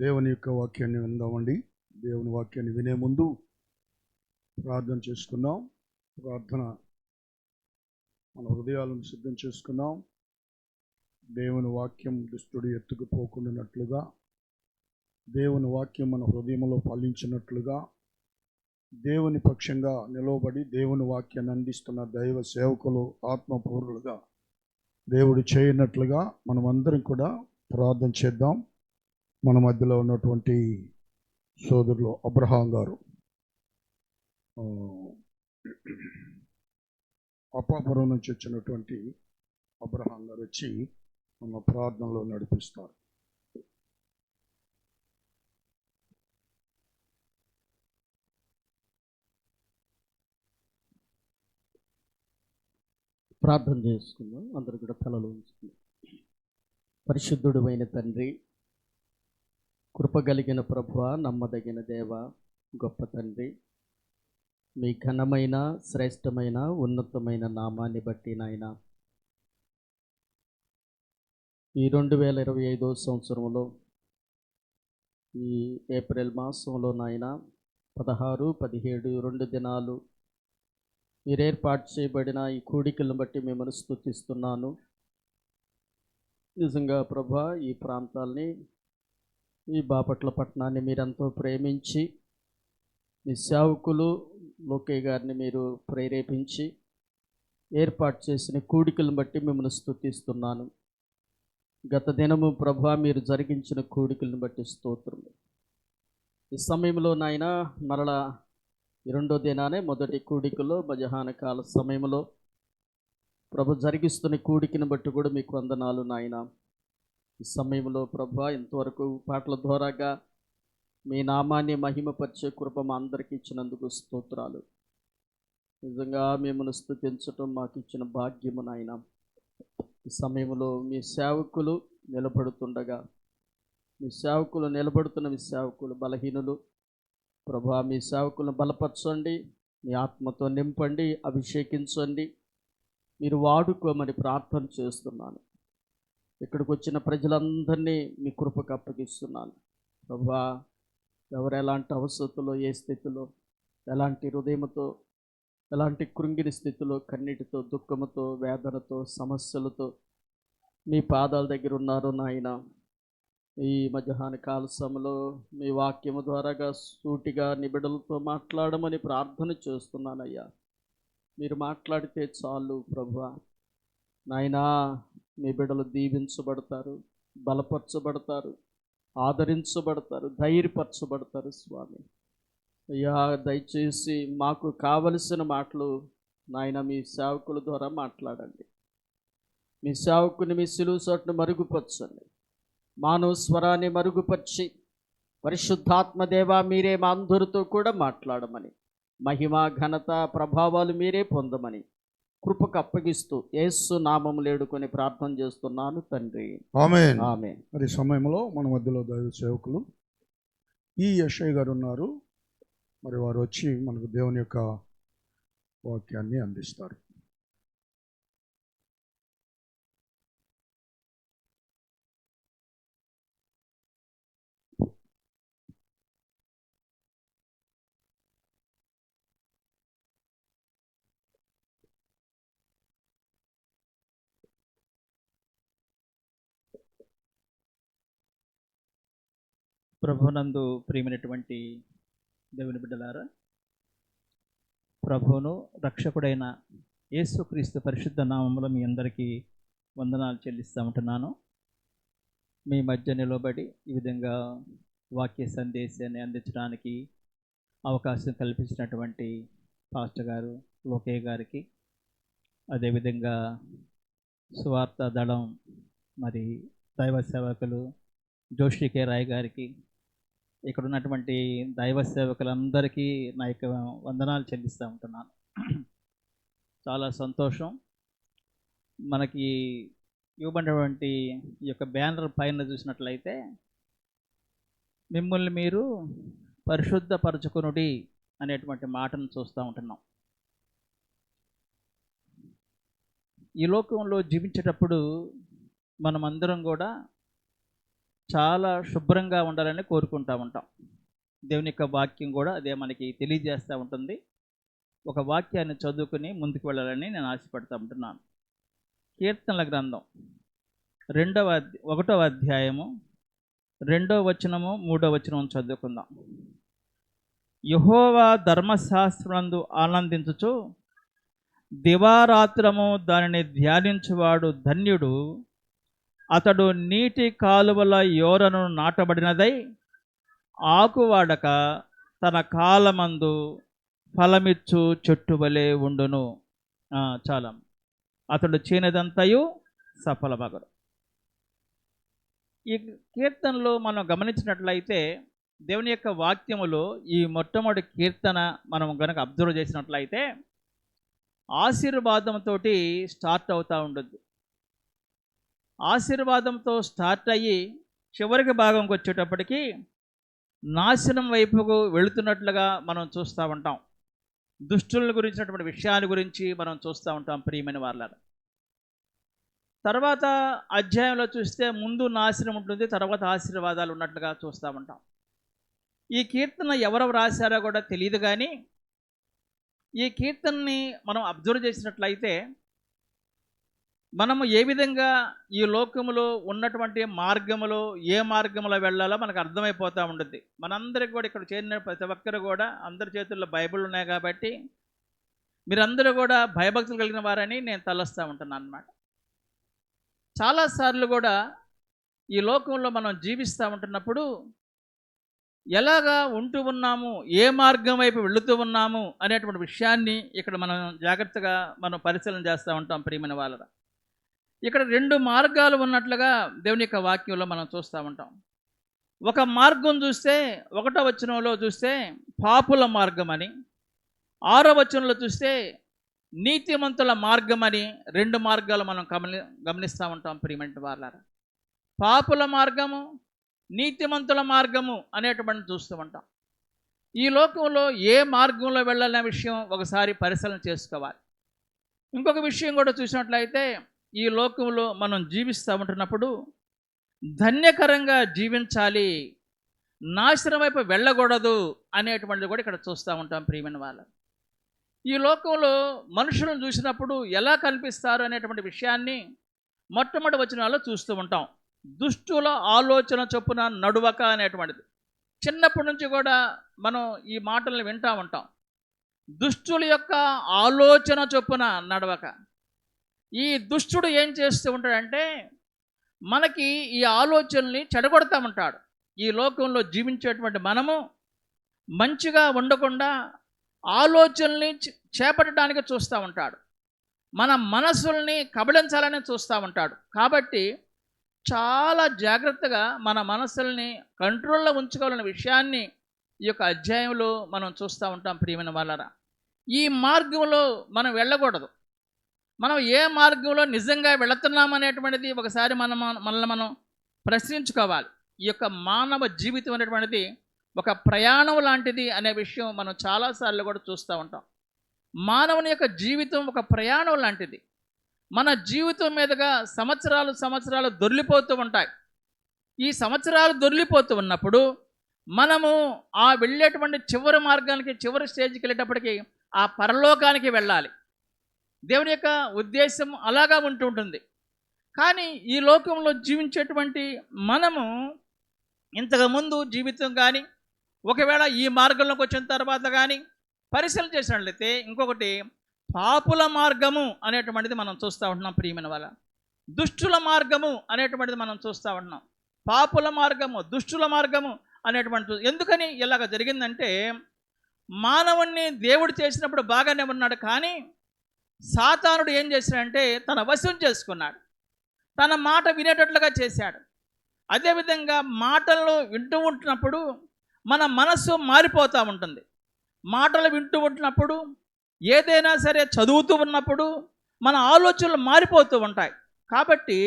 దేవుని యొక్క వాక్యాన్ని విందామండి. దేవుని వాక్యాన్ని వినే ముందు ప్రార్థన చేసుకుందాం. ప్రార్థన మన హృదయాలను సిద్ధం చేసుకుందాం. దేవుని వాక్యం దుష్టుడు ఎత్తుకుపోకుండానట్లుగా, దేవుని వాక్యం మన హృదయంలో ఫలించినట్లుగా, దేవుని పక్షంగా నిలవబడి దేవుని వాక్యాన్ని అందిస్తున్న దైవ సేవకులు ఆత్మపూర్ణులుగా దేవుడు చేయనట్లుగా మనమందరం కూడా ప్రార్థన చేద్దాం. మన మధ్యలో ఉన్నటువంటి సోదరులు అబ్రహాం గారు, అప్పాపురం నుంచి వచ్చినటువంటి అబ్రహాం గారు వచ్చి మన ప్రార్థనలో నడిపిస్తారు. ప్రార్థన చేసుకుందాం. అందరూ కూడా తలలు ఉంచుకుందాం. పరిశుద్ధుడు అయిన తండ్రి, కృపగలిగిన ప్రభువ, నమ్మదగిన దేవ, గొప్ప తండ్రి, మీ ఘనమైన శ్రేష్టమైన ఉన్నతమైన నామాన్ని బట్టి నాయన ఈ 2025 సంవత్సరంలో ఈ ఏప్రిల్ మాసంలో నాయన 16, 17 2 దినాలు మీరు ఏర్పాటు చేయబడిన ఈ కూడికలను బట్టి మిమ్మల్ని స్తుతిస్తున్నాను. నిజంగా ప్రభా, ఈ ప్రాంతాల్ని, ఈ బాపట్ల పట్టణాన్ని మీరెంతో ప్రేమించి మీ సేవకులు లోకేయ్ గారిని మీరు ప్రేరేపించి ఏర్పాటు చేసిన కూడికలను బట్టి మిమ్మల్ని స్తుతిస్తున్నాను. గత దినము ప్రభా మీరు జరిగించిన కూడికలను బట్టి స్తోత్రం. ఈ సమయంలో నాయన మరలా ఈ 2వ దినానే మొదటి కూడికలో మధ్యాహ్న కాల సమయంలో ప్రభు జరిగిస్తున్న కూడికను బట్టి కూడా మీకు వందనాలు నాయన. ఈ సమయంలో ప్రభా ఇంతవరకు పాటల ద్వారాగా మీ నామాన్ని మహిమపరిచే కృప మా అందరికీ ఇచ్చినందుకు స్తోత్రాలు. నిజంగా మిమ్మల్ని స్తుతించటం మాకు ఇచ్చిన భాగ్యము నాయన. ఈ సమయంలో మీ సేవకులు నిలబడుతుండగా, మీ సేవకులు బలహీనులు ప్రభా, మీ సేవకులను బలపరచండి, మీ ఆత్మతో నింపండి, అభిషేకించండి, మీరు వాడుకోమని ప్రార్థన చేస్తున్నాను. ఇక్కడికి వచ్చిన ప్రజలందరినీ మీ కృపకు అప్పగిస్తున్నాను ప్రభా. ఎవరు ఎలాంటి అవసరతలో, ఏ స్థితిలో, ఎలాంటి హృదయంతో, ఎలాంటి కృంగిని స్థితిలో, కన్నీటితో, దుఃఖముతో, వేదనతో, సమస్యలతో మీ పాదాల దగ్గర ఉన్నారో నాయన, ఈ మధ్యాహ్న కాల సమయంలో మీ వాక్యము ద్వారాగా సూటిగా నిబిడలతో మాట్లాడమని ప్రార్థన చేస్తున్నానయ్యా. మీరు మాట్లాడితే చాలు ప్రభువా. నాయనా, మీ బిడ్డలు దీవించబడతారు, బలపరచబడతారు, ఆదరించబడతారు, ధైర్యపరచబడతారు స్వామి. అయ్యా, దయచేసి మాకు కావలసిన మాటలు నాయన మీ సేవకుల ద్వారా మాట్లాడండి. మీ సేవకుని మీ సిలువ చోటును మరుగుపరచండి, మానవ స్వరాన్ని మరుగుపరిచి పరిశుద్ధాత్మ దేవా మీరే మా అందరితో కూడా మాట్లాడమని, మహిమ ఘనత ప్రభావాలు మీరే పొందమని కృపకు అప్పగిస్తూ యేసు నామములో వేడుకొని ప్రార్థన చేస్తున్నాను తండ్రి, ఆమేన్. ఆమేన్. మరి ఈ సమయంలో మన మధ్యలో దైవ సేవకులు ఈ యెషయా గారు ఉన్నారు. మరి వారు వచ్చి మనకు దేవుని యొక్క వాక్యాన్ని అందిస్తారు. ప్రభునందు ప్రియమైనటువంటి దేవుని బిడ్డలారా, ప్రభువును రక్షకుడైన యేసుక్రీస్తు పరిశుద్ధ నామములో మీ అందరికీ వందనాలు చెల్లిస్తూ ఉంటున్నాను. మీ మధ్య నిలబడి ఈ విధంగా వాక్య సందేశాన్ని అందించడానికి అవకాశం కల్పించినటువంటి పాస్టర్ గారు లోకేయ్ గారికి, అదేవిధంగా సువార్త దళం మరి దైవ సేవకులు జోషి కే రాయ్ గారికి, ఇక్కడ ఉన్నటువంటి దైవ సేవకులందరికీ నా యొక్క వందనాలు చెల్లిస్తూ ఉంటున్నాను. చాలా సంతోషం. మనకి ఇవ్వబడినటువంటి ఈ యొక్క బ్యానర్ పైన చూసినట్లయితే మిమ్మల్ని మీరు పరిశుద్ధపరచుకొనుడి అనేటువంటి మాటను చూస్తూ ఉంటున్నాం. ఈ లోకంలో జీవించేటప్పుడు మనమందరం కూడా చాలా శుభ్రంగా ఉండాలని కోరుకుంటూ ఉంటాం. దేవుని యొక్క వాక్యం కూడా అదే మనకి తెలియజేస్తూ ఉంటుంది. ఒక వాక్యాన్ని చదువుకుని ముందుకు వెళ్ళాలని నేను ఆశపడుతూ ఉంటున్నాను. కీర్తనల గ్రంథం 1వ అధ్యాయము 2వ వచనము 3వ వచనం చదువుకుందాం. యెహోవా ధర్మశాస్త్రమందు ఆనందించుచు దివారాత్రము దానిని ధ్యానించువాడు ధన్యుడు. అతడు నీటి కాలువల యోరను నాటబడినదై ఆకువాడక తన కాలమందు ఫలమిచ్చు చెట్టు వలె ఉండును. చాలా అతడు చేయనదంతయు సఫలమగును. ఈ కీర్తనలో మనం గమనించినట్లయితే దేవుని యొక్క వాక్యములో ఈ మొట్టమొదటి కీర్తన మనం కనుక అబ్జర్వ్ చేసినట్లయితే ఆశీర్వాదంతో స్టార్ట్ అవుతూ ఉంటుంది. ఆశీర్వాదంతో స్టార్ట్ అయ్యి చివరికి భాగంకి వచ్చేటప్పటికి నాశనం వైపుకు వెళుతున్నట్లుగా మనం చూస్తూ ఉంటాం. దుష్టుల గురించినటువంటి విషయాల గురించి మనం చూస్తూ ఉంటాం ప్రియమైన వాళ్ళ. తర్వాత అధ్యాయంలో చూస్తే ముందు నాశనం ఉంటుంది, తర్వాత ఆశీర్వాదాలు ఉన్నట్లుగా చూస్తూ ఉంటాం. ఈ కీర్తన ఎవరు రాశారో కూడా తెలియదు, కానీ ఈ కీర్తనని మనం అబ్జర్వ్ చేసినట్లయితే మనము ఏ విధంగా ఈ లోకములో ఉన్నటువంటి మార్గములో ఏ మార్గంలో వెళ్ళాలో మనకు అర్థమైపోతూ ఉంటుంది. మనందరికి కూడా ఇక్కడ చేరిన ప్రతి ఒక్కరు కూడా అందరి చేతుల్లో బైబిల్ ఉన్నాయి కాబట్టి మీరందరూ కూడా భయభక్తులు కలిగిన వారని నేను తలస్తూ ఉంటున్నాను అన్నమాట. చాలాసార్లు కూడా ఈ లోకంలో మనం జీవిస్తూ ఉంటున్నప్పుడు ఎలాగా ఉంటూ ఉన్నాము, ఏ మార్గం వైపు వెళుతూ ఉన్నాము అనేటువంటి విషయాన్ని ఇక్కడ మనం జాగ్రత్తగా మనం పరిశీలన చేస్తూ ఉంటాం ప్రియమైన వాళ్ళ. ఇక్కడ 2 మార్గాలు ఉన్నట్లుగా దేవుని యొక్క వాక్యంలో మనం చూస్తూ ఉంటాం. ఒక మార్గం చూస్తే 1వ వచనంలో చూస్తే పాపుల మార్గం అని, 6వ వచనంలో చూస్తే నీతిమంతుల మార్గం అని 2 మార్గాలు మనం గమనిస్తూ ఉంటాం ప్రియమైన వాళ్ళ. పాపుల మార్గము, నీతిమంతుల మార్గము అనేటువంటి చూస్తూ ఉంటాం. ఈ లోకంలో ఏ మార్గంలో వెళ్ళాలనే విషయం ఒకసారి పరిశీలన చేసుకోవాలి. ఇంకొక విషయం కూడా చూసినట్లయితే ఈ లోకంలో మనం జీవిస్తూ ఉంటున్నప్పుడు ధన్యకరంగా జీవించాలి, నాశనం వైపు వెళ్ళకూడదు అనేటువంటిది కూడా ఇక్కడ చూస్తూ ఉంటాం ప్రియమైన వాళ్ళు. ఈ లోకంలో మనుషులను చూసినప్పుడు ఎలా కనిపిస్తారు అనేటువంటి విషయాన్ని మొట్టమొదటి వచనాల్లో చూస్తూ ఉంటాం. దుష్టుల ఆలోచన చొప్పున నడువక అనేటువంటిది చిన్నప్పటి నుంచి కూడా మనం ఈ మాటలను వింటూ ఉంటాం. దుష్టుల యొక్క ఆలోచన చొప్పున నడవక. ఈ దుష్టుడు ఏం చేస్తూ ఉంటాడంటే మనకి ఈ ఆలోచనల్ని చెడగొడతా ఉంటాడు. ఈ లోకంలో జీవించేటువంటి మనము మంచిగా ఉండకుండా ఆలోచనల్ని చేపట్టడానికి చూస్తూ ఉంటాడు. మన మనసుల్ని కబళించాలని చూస్తూ ఉంటాడు. కాబట్టి చాలా జాగ్రత్తగా మన మనసుల్ని కంట్రోల్లో ఉంచుకోవాలనే విషయాన్ని ఈ యొక్క అధ్యాయంలో మనం చూస్తూ ఉంటాం ప్రియమైన వాళ్ళరా. ఈ మార్గంలో మనం వెళ్ళకూడదు. మనం ఏ మార్గంలో నిజంగా వెళుతున్నామనేటువంటిది ఒకసారి మనల్ని మనం ప్రశ్నించుకోవాలి. ఈ యొక్క మానవ జీవితం అనేటువంటిది ఒక ప్రయాణం లాంటిది అనే విషయం మనం చాలాసార్లు కూడా చూస్తూ ఉంటాం. మానవుని యొక్క జీవితం ఒక ప్రయాణం లాంటిది. మన జీవితం మీదుగా సంవత్సరాలు దొర్లిపోతూ ఉంటాయి. ఈ సంవత్సరాలు దొర్లిపోతూ ఉన్నప్పుడు మనము ఆ వెళ్ళేటువంటి చివరి మార్గానికి, చివరి స్టేజ్కి వెళ్ళేటప్పటికి ఆ పరలోకానికి వెళ్ళాలి. దేవుని యొక్క ఉద్దేశం అలాగా ఉంటుంటుంది. కానీ ఈ లోకంలో జీవించేటువంటి మనము ఇంతకుముందు జీవితం కానీ ఒకవేళ ఈ మార్గంలోకి వచ్చిన తర్వాత కానీ పరిశీలన చేసినట్లయితే ఇంకొకటి పాపుల మార్గము అనేటువంటిది మనం చూస్తూ ఉంటున్నాం ప్రియమైన వాళ్ళ. దుష్టుల మార్గము అనేటువంటిది మనం చూస్తూ ఉంటున్నాం. పాపుల మార్గము, దుష్టుల మార్గము అనేటువంటి ఎందుకని ఇలాగ జరిగిందంటే మానవుణ్ణి దేవుడు చేసినప్పుడు బాగానే ఉన్నాడు, కానీ సాతానుడు ఏం చేశాడంటే తన వశం చేసుకున్నాడు, తన మాట వినేటట్లుగా చేశాడు. అదేవిధంగా మాటలను వింటూ ఉంటున్నప్పుడు మన మనస్సు మారిపోతూ ఉంటుంది. మాటలు వింటూ ఉంటున్నప్పుడు, ఏదైనా సరే చదువుతూ ఉన్నప్పుడు మన ఆలోచనలు మారిపోతూ ఉంటాయి. కాబట్టి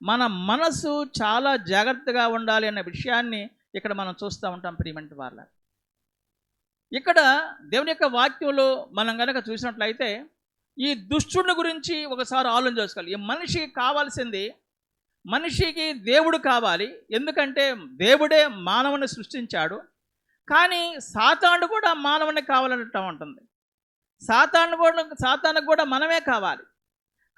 మన మనసు చాలా జాగ్రత్తగా ఉండాలి అనే విషయాన్ని ఇక్కడ మనం చూస్తూ ఉంటాం ప్రియమైన వాళ్ళ. ఇక్కడ దేవుని యొక్క వాక్యంలో మనం కనుక చూసినట్లయితే ఈ దుష్టుని గురించి ఒకసారి ఆలోచన చేసుకోవాలి. ఈ మనిషికి కావాల్సింది మనిషికి దేవుడు కావాలి, ఎందుకంటే దేవుడే మానవుని సృష్టించాడు. కానీ సాతాను కూడా మానవుని కావాలంటూ ఉంటుంది. సాతానుకు కూడా మనమే కావాలి.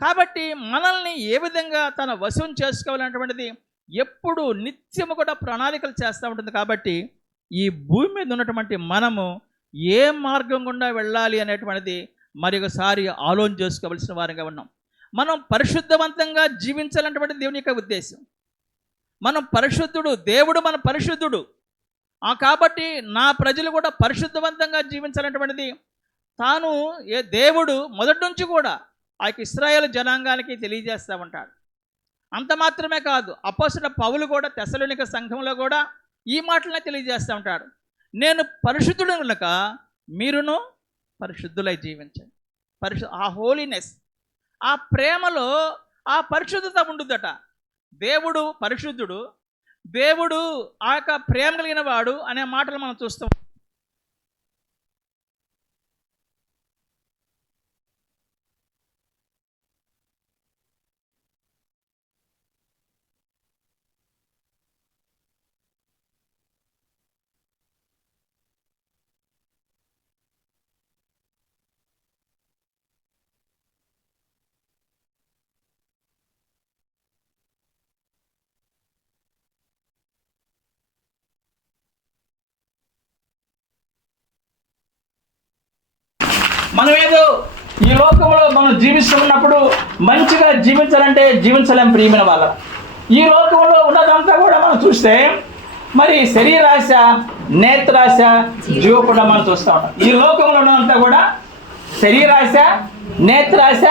కాబట్టి మనల్ని ఏ విధంగా తన వశం చేసుకోవాలనేటువంటిది ఎప్పుడు నిత్యము కూడా ప్రణాళికలు చేస్తూ ఉంటుంది. కాబట్టి ఈ భూమి మీద ఉన్నటువంటి మనము ఏ మార్గం గుండా వెళ్ళాలి అనేటువంటిది మరొకసారి ఆలోచన చేసుకోవలసిన వారిగా ఉన్నాం. మనం పరిశుద్ధవంతంగా జీవించాలన్నటువంటి దేవుని యొక్క ఉద్దేశం. మనం పరిశుద్ధుడు, దేవుడు మన పరిశుద్ధుడు. కాబట్టి నా ప్రజలు కూడా పరిశుద్ధవంతంగా జీవించాలన్నటువంటిది తాను దేవుడు మొదటి నుంచి కూడా ఆ యొక్క ఇశ్రాయేలు జనాంగానికి తెలియజేస్తూ ఉంటాడు. అంత మాత్రమే కాదు, అపోస్తలుడైన పౌలు కూడా తెస్సలోనిక సంఘంలో కూడా ఈ మాటలనే తెలియజేస్తూ ఉంటాడు. నేను పరిశుద్ధుడు కనుక మీరును పరిశుద్ధులై జీవించండి. ఆ హోలీనెస్, ఆ ప్రేమలో ఆ పరిశుద్ధత ఉండుదట. దేవుడు పరిశుద్ధుడు, దేవుడు ఆ యొక్క ప్రేమ కలిగిన వాడు అనే మాటలు మనం చూస్తాం. మనం ఏదో ఈ లోకంలో మనం జీవిస్తున్నప్పుడు మంచిగా జీవించాలంటే జీవించలేం ప్రియమైన వాళ్ళ. ఈ లోకంలో ఉన్నదంతా కూడా మనం చూస్తే మరి శరీరాశ, నేత్రాశ, జీవకుండా మనం చూస్తూ ఉంటాం. ఈ లోకంలో ఉన్నదంతా కూడా శరీరాశ, నేత్రాశ,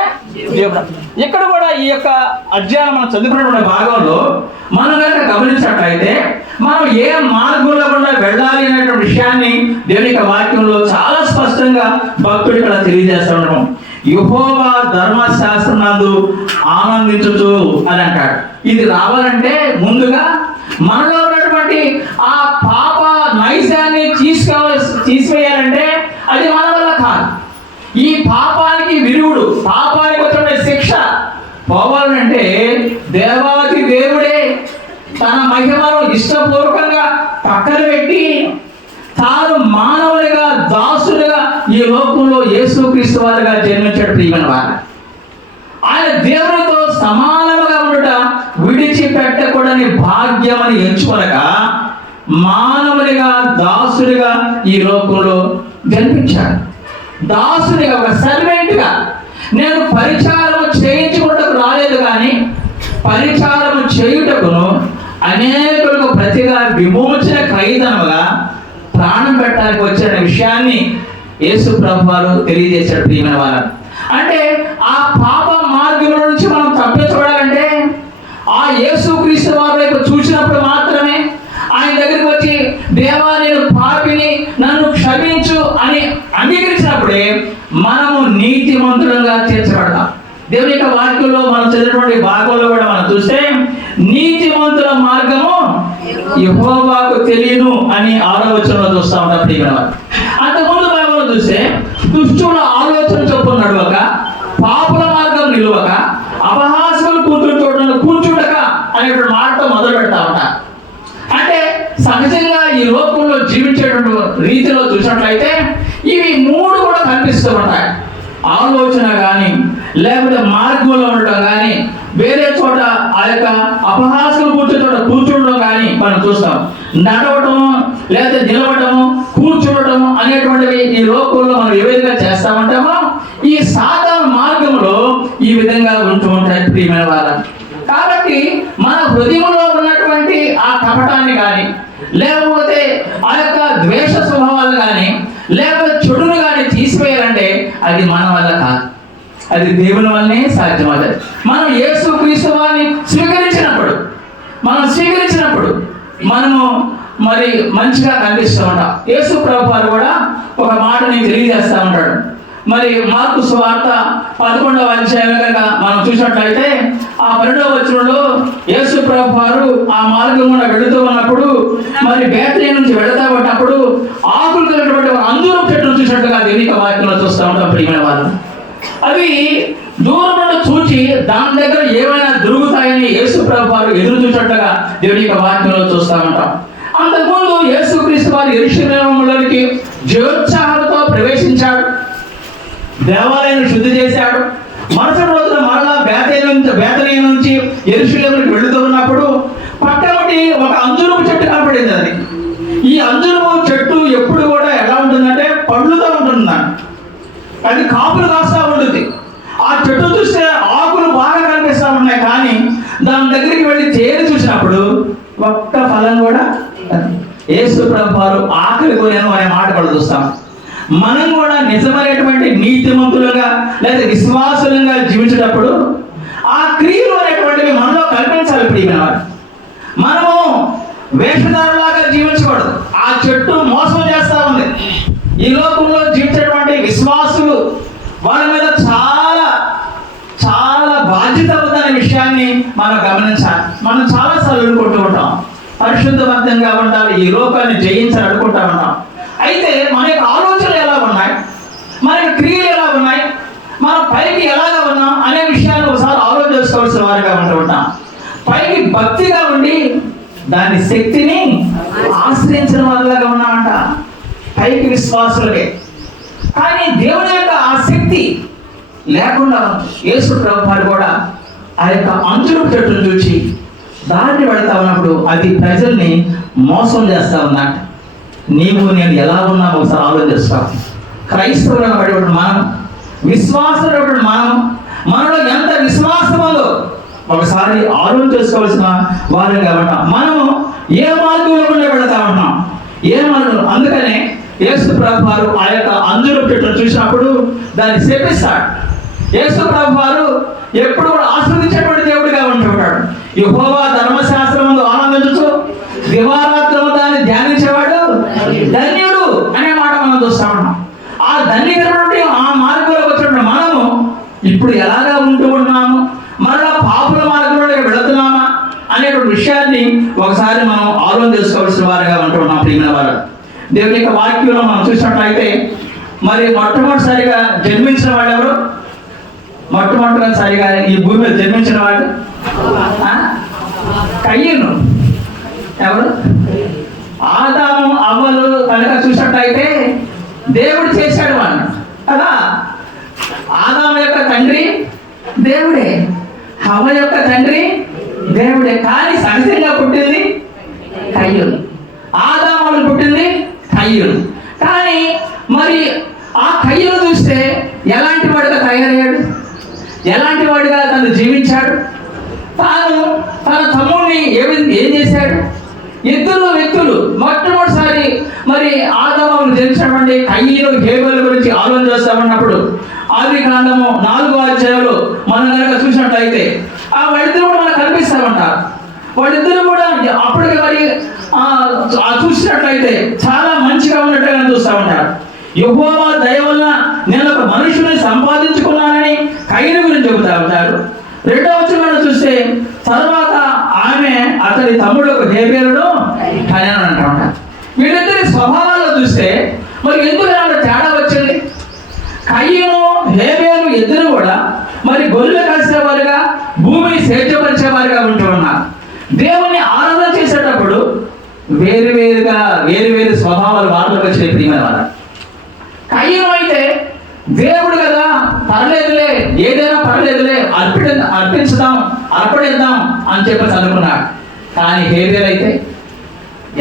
జీవనం. ఇక్కడ కూడా ఈ యొక్క అధ్యాయం మనం చదువుకున్నటువంటి భాగంలో మనం కనుక గమనించినట్లయితే మనం ఏ మార్గంలో కూడా వెళ్ళాలి అనేటువంటి విషయాన్ని దేవుని యొక్క వాక్యంలో చాలా స్పష్టంగా భక్తుడు ఇక్కడ తెలియజేస్తూ ఉండడం. యెహోవా ధర్మశాస్త్రం నందు ఆనందించుచు అని అంటాడు. ఇది రావాలంటే ముందుగా మనలో ఉన్నటువంటి ఆ పాప నైజాన్ని తీసివేయాలంటే అది మన వల్ల కాదు. ఈ పాపానికి విరుగుడు, పాపానికి వచ్చిన శిక్ష పోవాలంటే దేవాది దేవుడే తన మహిమను ఇష్టపూర్వకంగా పక్కన పెట్టి తాను మానవునిగా, దాసునిగా ఈ లోకంలో యేసుక్రీస్తు వారిగా జన్మించాడు. ప్రియమైన వారు, ఆయన దేవునితో సమానముగా ఉండుట విడిచిపెట్టకూడని భాగ్యమని ఎంచుకొనగా మానవునిగా, దాసునిగా ఈ లోకంలో జన్మించాడు. దాసునిగా, ఒక సర్వెంట్గా, నేను పరిచారము చేయించుకుంటకు రాలేదు కానీ పరిచారము చేయుటకును అనేకులకు ప్రతిగా విమోచన ఖైదనముగా ప్రాణం పెట్టడానికి వచ్చిన విషయాన్ని యేసు ప్రభు వారు తెలియజేశాడు. ప్రియమైన వారు, అంటే ఆ పాప మార్గంలో నుంచి మనం తప్పించబడాలంటే ఆ యేసుక్రీస్తు వారి వైపు చూసినప్పుడు మాత్రమే, ఆయన దగ్గరికి వచ్చి దేవా నేను పాపిని, నన్ను క్షమించు అని అంగీకరించినప్పుడే మనము నీతిమంతులుగా తీర్చబడతాం. దేవుని యొక్క వాక్యంలో మనం చదివినటువంటి భాగంలో కూడా మనం చూస్తే నీతిమంతుల మార్గము యెహోవాకు తెలియను అని 6వ వచనంలో చూస్తూ ఉంటాం. ప్రియమైన వారు, అంతకుముందు భాగంలో చూస్తే దుష్టుల ఆలోచన చొప్పున నడవక, పాపుల మార్గం నిలువక, అపహాసకులు కూర్చుండక అనేటువంటి మాటతో మొదలు పెడతా ఉంటారు. అంటే సహజంగా ఈ లోకంలో జీవించేటువంటి రీతిలో చూసినట్లయితే ఇవి 3 కూడా కనిపిస్తూ ఉంటాయి. ఆలోచన కానీ, లేకపోతే మార్గంలో ఉండటం కానీ, వేరే చోట ఆ యొక్క అపహాసకులు కూర్చున్న చోట కూర్చుండడం కానీ మనం చూస్తాం. నడవటము, లేకపోతే నిలవటము, కూర్చుండటము అనేటువంటివి ఈ లోకంలో మనం ఏ విధంగా చేస్తా ఉంటామో ఈ సాధారణ మార్గంలో ఈ విధంగా ఉంటూ ఉంటాయి. ప్రియమైన వారు, కాబట్టి మన హృదయంలో ఉన్నటువంటి ఆ కపటాన్ని కానీ, లేకపోతే ఆ యొక్క ద్వేష స్వభావాలు కానీ, లేకపోతే చెడును కానీ తీసివేయాలంటే అది మన వల్ల కాదు, అది దేవుని వల్లనే సాధ్యమవుతుంది. మనం యేసుక్రీస్తు వారిని స్వీకరించినప్పుడు మనము మరి మంచిగా కనిపిస్తూ ఉంటాం. యేసు ప్రభు వారు కూడా ఒక మాటని తెలియజేస్తూ ఉంటాడు. మరి మార్కు సువార్త 11వ అధ్యాయం కనుక మనం చూసినట్లయితే ఆ 12వ వచనంలో యేసు ప్రభు వారు ఆ మార్గం గుండా వెళుతూ ఉన్నప్పుడు, మరి బేతనీ నుంచి వెళతా ఉన్నప్పుడు ఆకులు కలిగినటువంటి అంజూరం చెట్టును చూసినట్టుగా దేవుని వాక్యంలో చూస్తూ ఉంటాం. ప్రియమైన వారు, అవి దూరం నుండి చూచి దాని దగ్గర ఏమైనా దొరుకుతాయని యేసు ప్రభు వారు ఎదురు చూసినట్లుగా దేవుని యొక్క వాక్యంలో చూస్తూ ఉంటాం. అంతకుముందు యేసుక్రీస్తు వారు యెరూషలేములోనికి జయోత్సాహంతో ప్రవేశించాడు, దేవాలయాన్ని శుద్ధి చేశాడు. మరుసటి రోజున మరలా బేతనియ నుంచి యెరూషలేముకి వెళుతూ ఉన్నప్పుడు పక్కనటి ఒక అంజూరపు చెట్టు కనపడింది. అది ఈ అంజూరపు చెట్టు ఎప్పుడు కూడా ఎలా ఉంటుందంటే పండ్లుతో ఉంటుందండి. అది కాపులు కాస్తా ఉంటుంది. ఆ చెట్టు చూస్తే ఆకులు బాగా కనిపిస్తూ ఉన్నాయి, కానీ దాని దగ్గరికి వెళ్ళి చేరి చూసినప్పుడు ఒక్క ఫలం కూడా. యేసు ప్రభువు వారు ఆకలి కొనేను అనే మాట కూడా చూస్తాం. మనం కూడా నిజమైనటువంటి నీతిమంతులుగా లేదా విశ్వాసులుగా జీవించేటప్పుడు ఆ క్రియలు అనేటువంటివి మనలో కల్పించాలి. ప్రియమైన వారు, మనము వేషధారులాగా జీవించకూడదు. ఆ చెట్టు మోసం చేస్తూ ఉంది. ఈ లోకంలో జీవించేటువంటి విశ్వాసులు వాళ్ళ మీద చాలా చాలా బాధ్యత ఉందనే విషయాన్ని మనం గమనించాలి. మనం చాలాసార్లు అనుకుంటూ ఉంటాం, పరిశుద్ధవంతంగా ఉండాలి, ఈ లోకాన్ని జయించాలి అనుకుంటా ఉంటాం. అయితే మన యొక్క ఆలోచనలు ఎలా ఉన్నాయి, మన యొక్క క్రియలు ఎలా ఉన్నాయి, మనం పైకి ఎలాగా ఉన్నాం అనే విషయాన్ని ఒకసారి ఆలోచించుకోవాల్సిన వారిగా ఉంటూ ఉంటాం. పైకి భక్తిగా ఉండి దాని శక్తిని ఆశ్రయించిన వారిలాగా ఉన్నామంట, పైకి విశ్వాసులకే. కానీ దేవుని యొక్క ఆ శక్తి లేకుండా యేసు ప్రభువు కూడా ఆ యొక్క అంజూరపు చెట్టును చూసి దాన్ని వెళతా ఉన్నప్పుడు అది ప్రజల్ని మోసం చేస్తా ఉందంట. నీవు నేను ఎలా ఉన్నామో ఒకసారి ఆలోచిస్తాం. క్రైస్తవులను పడేటువంటి మనం, విశ్వాసులైనటువంటి మనం, మనలో ఎంత విశ్వాసం ఉందో ఒకసారి ఆలోచన చేసుకోవాల్సిన వారిగా ఉంటాం. మనము ఏ మార్గంలో కూడా వెళతా ఉన్నాం, ఏ మార్గం. అందుకనే యేసు ప్రభువు వారు ఆ యొక్క అంజూరపు చెట్టును చూసినప్పుడు దాన్ని శపిస్తాడు. యేసు ప్రభువు వారు ఎప్పుడు కూడా ఆస్వాదించేటువంటి దేవుడిగా ఉంటుంటాడు. యెహోవా ధర్మశాస్త్రమును ఆనందించుచు దివారాత్రము దాన్ని ధ్యానించేవాడు ధన్యుడు అనే మాట మనం చూస్తా ఉన్నాం. ఆ ధన్యుడు ఆ మార్గంలో వచ్చిన మనము ఇప్పుడు ఎలాగా ఉంటూ ఉన్నాము, మరలా పాపుల మార్గంలో వెళుతున్నామా అనేటువంటి విషయాన్ని ఒకసారి మనం ఆలోచన చేసుకోవాల్సిన వారిగా ఉంటున్నాం. ప్రియమైన వారు, దేవుని యొక్క వాక్యంలో మనం చూసినట్లయితే మరి మొట్టమొదటిసారిగా జన్మించిన వాడు ఎవరు? మొట్టమొదటిసారిగా ఈ భూమి మీద జన్మించిన వాడు కయ్యను. ఎవరు? ఆదాము అవ్వలు కనుక చూసినట్లయితే దేవుడు చేశాడు వాడిని కదా. ఆదాము యొక్క తండ్రి దేవుడే, హవ్వ యొక్క తండ్రి దేవుడే. కానీ సహజంగా పుట్టింది కయ్యను, ఆదాములు పుట్టింది కయ్యను. కానీ మరి ఆ కయ్యను చూస్తే ఎలాంటి వాడిగా తయారయ్యాడు, ఎలాంటి వాడిగా తను జీవించాడు, తాను తన తమ్ముడిని ఏం చేశాడు. ఇద్దరు వ్యక్తులు మొట్టమొదటిసారి మరి ఆదాము జన్మించినటువంటి కయ్యను హేబెలు గురించి ఆలోచన చేస్తామన్నప్పుడు ఆదికాండము 4వ అధ్యాయంలో మనం కనుక చూసినట్లయితే ఆ వాళ్ళిద్దరు కూడా మనకు కనిపిస్తామంటారు. వాళ్ళిద్దరు కూడా అప్పటికి మరి చూసినట్లయితే చాలా మంచిగా ఉన్నట్టుగా చూస్తూ ఉంటారు. యెహోవా దయ వలన నేను ఒక మనుషుని సంపాదించుకున్నానని కయ్యను గురించి చెబుతా ఉంటారు. రెండవ వచనంలో చూస్తే తర్వాత ఆమె అతని తమ్ముడు హేబెలును కన్యను అంటూ ఉంటారు. వీళ్ళిద్దరి స్వభావాల్లో చూస్తే మరి ఎందుకు తేడా వచ్చింది? కయ్యను హేబెలు ఇద్దరు కూడా మరి గొర్రెలు కాసేవారుగా, భూమిని సేద్యపరిచేవారుగా ఉంటూ ఉన్నారు. దేవుని ఆరాధన చేసేటప్పుడు వేరు స్వభావాలు వారిలోకి వచ్చినాయి. ప్రియమైన వారు, కయ్యను అయితే దేవుడు కదా, పర్లేదులే, ఏదైనా పర్లేదులే, అర్పణిద్దాం అని చెప్పేసి అనుకున్నాడు. కానీ హేబెలు అయితే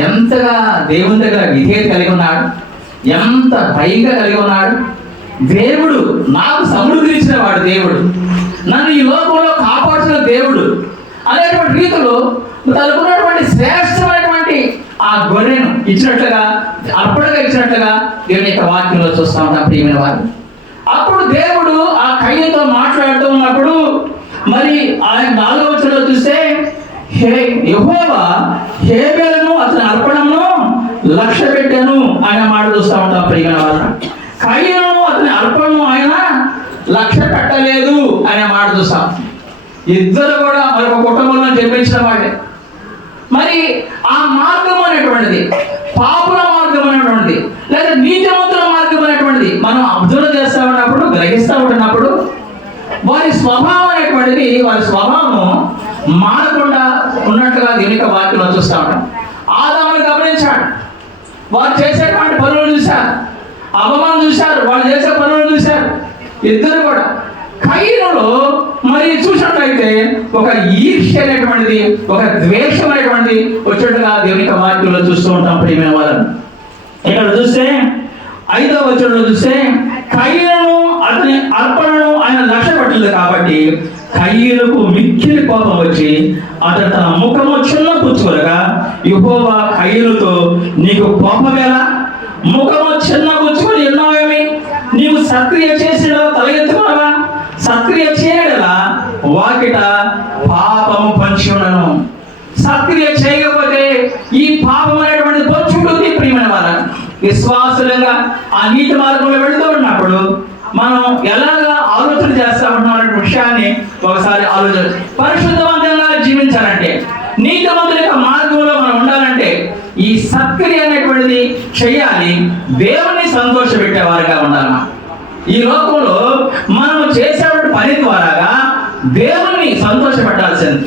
ఎంతగా దేవుని దగ్గర విధేయత కలిగి ఉన్నాడు, ఎంత భయంగా కలిగి ఉన్నాడు. దేవుడు నాకు సమృద్ధి ఇచ్చిన వాడు, దేవుడు నన్ను ఈ లోకంలో కాపాడుతున్న దేవుడు అనేటువంటి రీతిలో తనకున్నటువంటి శ్రేష్టమైనటువంటి ఆ గొర్రెను ఇచ్చినట్లుగా, అర్పణగా ఇచ్చినట్లుగా దేవుని యొక్క వాక్యంలో చూస్తూ ఉంటాం. ప్రియమైన వారు, అప్పుడు దేవుడు ఆ కయ్యతో మాట్లాడుతూ ఉన్నప్పుడు మరి ఆయన 4వ వచనంలో చూస్తే యెహోవా హేబెలును అతని అర్పణను లక్ష్య పెట్టాను ఆయన మాట చూస్తూ ఉంటాం. ప్రియమైన వారు, కయ్యను అతని అర్పణను ఆయన లక్ష్య పెట్టలేదు అనే మాట చూస్తాం. ఇద్దరు కూడా మరి ఒక కుటుంబంలో జన్మించిన వాళ్ళే. మరి ఆ మార్గం అనేటువంటిది, పాపుల మార్గం అనేటువంటిది లేదా నీతిమంతుల మార్గం అనేటువంటిది మనం అబ్జర్వ్ చేస్తూ ఉన్నప్పుడు, గ్రహిస్తూ ఉంటున్నప్పుడు వారి స్వభావం అనేటువంటిది, వారి స్వభావం మారకుండా ఉన్నట్లుగా దేవుని యొక్క వాక్యంలో చూస్తూ ఉంటాం. ఆదాముని గమనించాడు, వారు చేసేటువంటి పనులు చూశారు, అవమానం చూశారు, వాళ్ళు చేసే పనులు చూశారు ఇద్దరు కూడా. కయీనులో మరి చూసినట్లయితే ఒక ఈర్ష్య అనేటువంటిది, ఒక ద్వేషం అనేటువంటిది వచ్చేట్టుగా దేవుని యొక్క వాక్యంలో చూస్తూ ఉంటాం ప్రియమైన వాళ్ళని. ఇక్కడ చూస్తే 5వ వచనంలో చూస్తే కయీనును అతని అర్పణను ఆయన లక్ష్య పెట్టలేదు కాబట్టి కయీనుకు మిక్కిలి కోపం వచ్చి అతడు తన ముఖము చిన్న పుచ్చుకొనగా యెహోవా కయీనుతో నీకు కోపమేలా, ముఖము చిన్న పుచ్చుకొని ఉన్నావేమి, నీవు సక్రియ చేసిన తలెత్తుకున్నావా, సక్రియ చేయడలా వాకిట పాపము పంచి ఉండను. సక్రియ చేయకపోతే ఈ పాపం అనేటువంటి పొంచుకుంటుంది ప్రియమైన వాళ్ళ. విశ్వాసులంగా ఆ నీతి మార్గంలో వెళుతూ ఉన్నప్పుడు మనం ఎలాగా ఆలోచన చేస్తా ఉన్నాం అనే విషయాన్ని ఒకసారి ఆలోచన. పరిశుద్ధవంతంగా జీవించాలంటే, నీతిమంతుల యొక్క మార్గంలో మనం ఉండాలంటే ఈ సత్క్రియ అనేటువంటిది చేయాలి. దేవుణ్ణి సంతోషపెట్టేవారుగా ఉండాలి. ఈ లోకంలో మనం చేసే పని ద్వారాగా దేవుణ్ణి సంతోషపెట్టాల్సింది.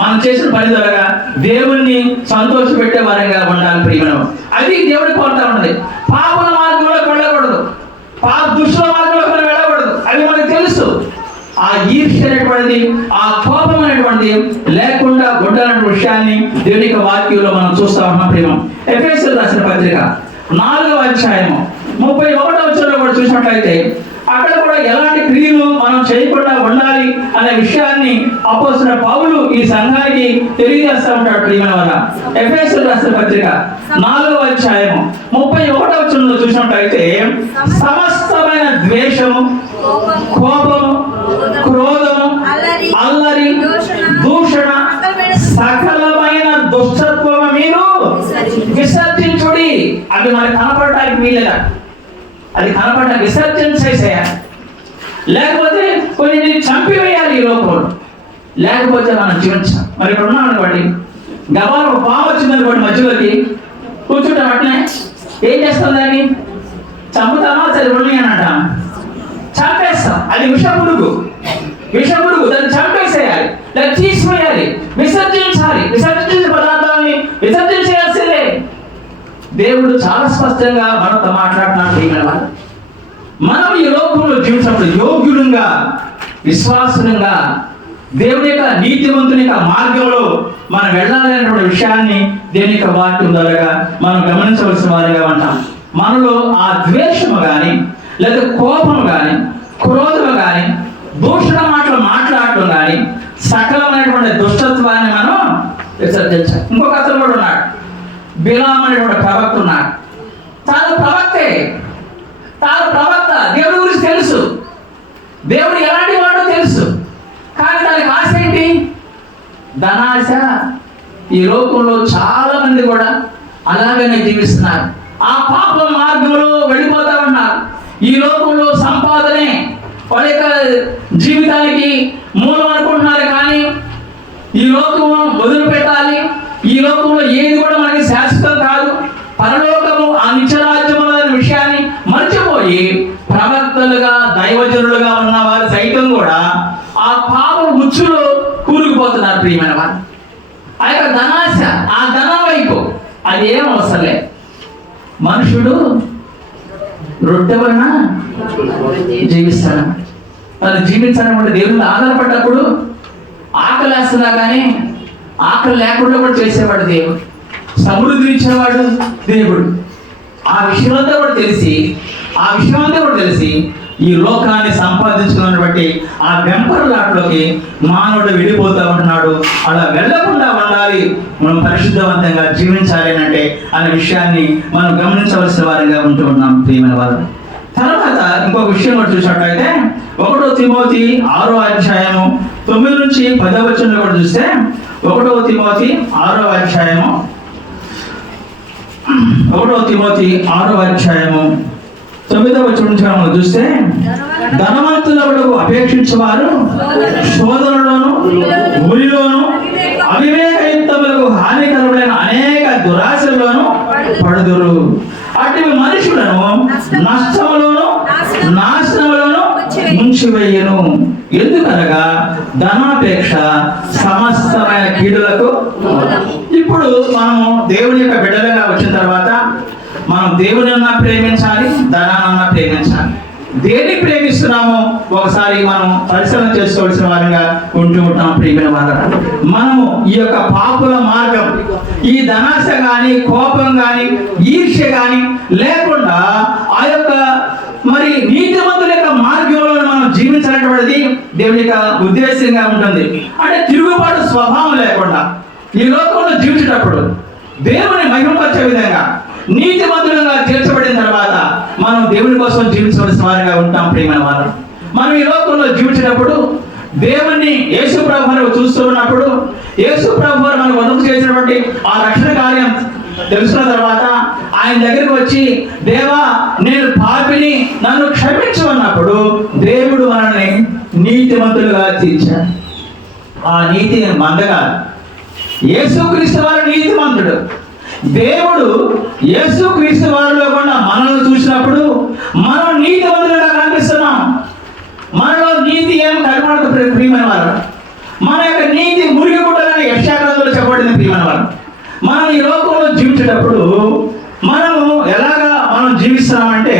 మనం చేసిన పని ద్వారా దేవుణ్ణి సంతోషపెట్టే వారంగా ఉండాలి ప్రియమైన. అది దేవుడికి కోరుతా ఉన్నది. పాపల మార్గంలోకి వెళ్ళకూడదు, దుష్టుల మార్గంలోకి మనం వెళ్ళకూడదు. అవి మనకు తెలుసు. ఆ ఈర్ష్య అనేటువంటిది, ఆ కోపం అనేటువంటిది లేకుండా ఉండాలనే విషయాన్ని దేవుని యొక్క వాక్యంలో మనం చూస్తా ఉన్నాం ప్రియమ. ఎఫెసీయులకు రాసిన పత్రిక 4వ అధ్యాయము 31వ వచనంలో కూడా చూసినట్లయితే అక్కడ కూడా ఎలాంటి క్రియలు మనం చేయకుండా ఉండాలి అనే విషయాన్ని అపోస్తలుడైన పౌలు ఈ సంఘానికి తెలియజేస్తూ ఉంటాడు ప్రియమైన వారా. ఎఫెసీయులకు రాసిన పత్రిక 4వ అధ్యాయము 31వ వచనంలో చూసినట్లయితే సమస్తమైన ద్వేషము, కోపము, క్రోధము, అల్లరి, దూషణ, సకలమైన దుష్టత్వము మీరు విసర్జించుడి. అవి మనకి కనపడటానికి వీలేదా? అది కనపడటానికి విసర్జన చేసేయాలి, లేకపోతే కొన్ని చంపివేయాలి ఈ లోకంలో, లేకపోతే మనం జీవించాలి. మరి ఇప్పుడు ఉన్నాం అనుకోండి, గబాల పాము వచ్చిందనుకోండి మధ్యలోకి, కూర్చుంటాం అట్లనే ఏం చేస్తాం, దాన్ని చంపుతామా, సరే ఉన్నాయి అని అంటాం, చంపేస్తాం. అది విషపురుగు, దాన్ని చంపేసేయాలి, దాన్ని తీసివేయాలి, విసర్జించాలి. విసర్జించిన పదార్థాలని విసర్జించాల్సిందే. దేవుడు చాలా స్పష్టంగా మనతో మాట్లాడుతున్నాడు. మనం ఈ లోకంలో జీవించినప్పుడు యోగ్యులుగా, విశ్వాసంగా దేవుని యొక్క నీతివంతుని యొక్క మార్గంలో మనం వెళ్ళాలనేటువంటి విషయాన్ని దేవుని యొక్క వాక్యం ద్వారా మనం గమనించవలసిన వారిగా ఉంటాం. మనలో ఆ ద్వేషము కానీ, లేదా కోపము కానీ, క్రోధము కానీ, దూషణ మాటలు మాట్లాడటం కానీ, సకలమైనటువంటి దుష్టత్వాన్ని మనం విసర్జించాలి. ఇంకొక అతను కూడా ఉన్నాడు, బిలాము అనేటువంటి ప్రవక్త ఉన్నాడు. తాను ప్రవక్త, దేవుడి గురించి తెలుసు, దేవుడు ఎలాంటి వాడో తెలుసు. కానీ దానికి ఆశ ఏంటి? ధనాశ. ఈ లోకంలో చాలా మంది కూడా అలాగనే జీవిస్తున్నారు. ఆ పాప మార్గంలో వెళ్ళిపోతా ఉన్నారు. ఈ లోకంలో సంపాదనే వాళ్ళ యొక్క జీవితానికి మూలం అనుకుంటున్నారు. కానీ ఈ లోకం వదిలిపెట్టాలి, ఈ లోకంలో ఏది కూడా మనకి శాశ్వతం కాదు, పరలోకము ఆ నిత్యరాజ్యము అనే విషయాన్ని మర్చిపోయి ప్రవక్తలుగా, దైవజనులుగా ఉన్న వారు సైతం కూడా ఆ పాప ముచ్చులో కూరుకుపోతున్నారు ప్రియమైన వారు. ఆ యొక్క ధనాశ, ఆ ధనం వైపు అది ఏం అవసరం లేదు. మనుషుడు రొట్టె వలన జీవిస్తాడు. తను జీవించాలన్నమాట దేవుడు ఆధారపడ్డప్పుడు ఆకలేస్తున్నా కానీ ఆకలి లేకుండా కూడా చేసేవాడు దేవుడు, సమృద్ధి ఇచ్చేవాడు దేవుడు. ఆ విషయమంతా కూడా తెలిసి ఈ లోకాన్ని సంపాదించుకున్నటువంటి ఆ వెంపర్లాట్లోకి మానవుడు వెళ్ళిపోతూ ఉంటున్నాడు. అలా వెళ్లకుండా ఉండాలి, మనం పరిశుద్ధవంతంగా జీవించాలి అంటే అనే విషయాన్ని మనం గమనించవలసిన వారిగా ఉంటూ ఉన్నాం ప్రియమైన వారు. తర్వాత ఇంకొక విషయం కూడా చూసినట్లయితే 1 తిమోతి 6వ అధ్యాయము 9 నుంచి 10వ వచనంలో కూడా చూస్తే 1 తిమోతి 6వ అధ్యాయము 9వ వచనం నుంచి మనం చూస్తే ధనవంతులకు అపేక్షించేవారు శోధనలోను, ఉరిలోను, అవివేకయుక్తములకు హానికరములైన అనేక దురాశల్లోను పడుదురు. అటు మనుషులను నష్టములోను, నాశనములోను ముంచివేయను. ఎందుకనగా ధనాపేక్ష సమస్తమైన కీడులకు. ఇప్పుడు మనము దేవుని యొక్క బిడ్డలుగా వచ్చిన తర్వాత మనం దేవుని ప్రేమించాలి, ధనాన్ని ప్రేమించాలి. దేన్ని ప్రేమిస్తున్నామో ఒకసారి మనం పరిశీలన చేసుకోవాల్సిన వారిగా ఉంటూ ఉంటాం. ప్రియమైన వారు, మనము ఈ యొక్క పాపుల మార్గం, ఈ ధనాశ కానీ, కోపం కానీ, ఈర్ష్య కానీ లేకుండా ఆ యొక్క మరి నీతిమంతుల యొక్క మార్గంలో మనం జీవించాలనేటువంటిది దేవుని యొక్క ఉద్దేశంగా ఉంటుంది. అంటే తిరుగుబాటు స్వభావం లేకుండా ఈ లోకంలో జీవించేటప్పుడు దేవుని మహిమపరిచే విధంగా నీతిమంతులుగా తీర్చబడిన తర్వాత మనం దేవుని కోసం జీవించవలసిన వారిగా ఉంటాం. ప్రియమైన వారు, మనం ఈ లోకంలో జీవించినప్పుడు దేవుణ్ణి యేసు ప్రభువును చూస్తూ ఉన్నప్పుడు యేసు ప్రభువు మనకు వదకు చేసినటువంటి ఆ రక్షణ కార్యం తెలుసుకున్న తర్వాత ఆయన దగ్గరికి వచ్చి, దేవా నేను పాపిని, నన్ను క్షమించు అన్నప్పుడు దేవుడు మనల్ని నీతిమంతులుగా తీర్చాడు. ఆ నీతి మందగా యేసుక్రీస్తు వారు నీతిమంతుడు. దేవుడు యేసుక్రీస్తు వారిలో కూడా మనల్ని చూసినప్పుడు మనం నీతిమంతులుగా కనిపిస్తున్నాం. మనలో నీతి ఏం కనబడదు. ప్రియమైన వారు, మన యొక్క నీతి మురికి గుడ్డలని యెషయా చెప్పబడింది. ప్రియమైన వారు, మనం ఈ లోకంలో జీవించేటప్పుడు మనము ఎలాగా మనం జీవిస్తున్నామంటే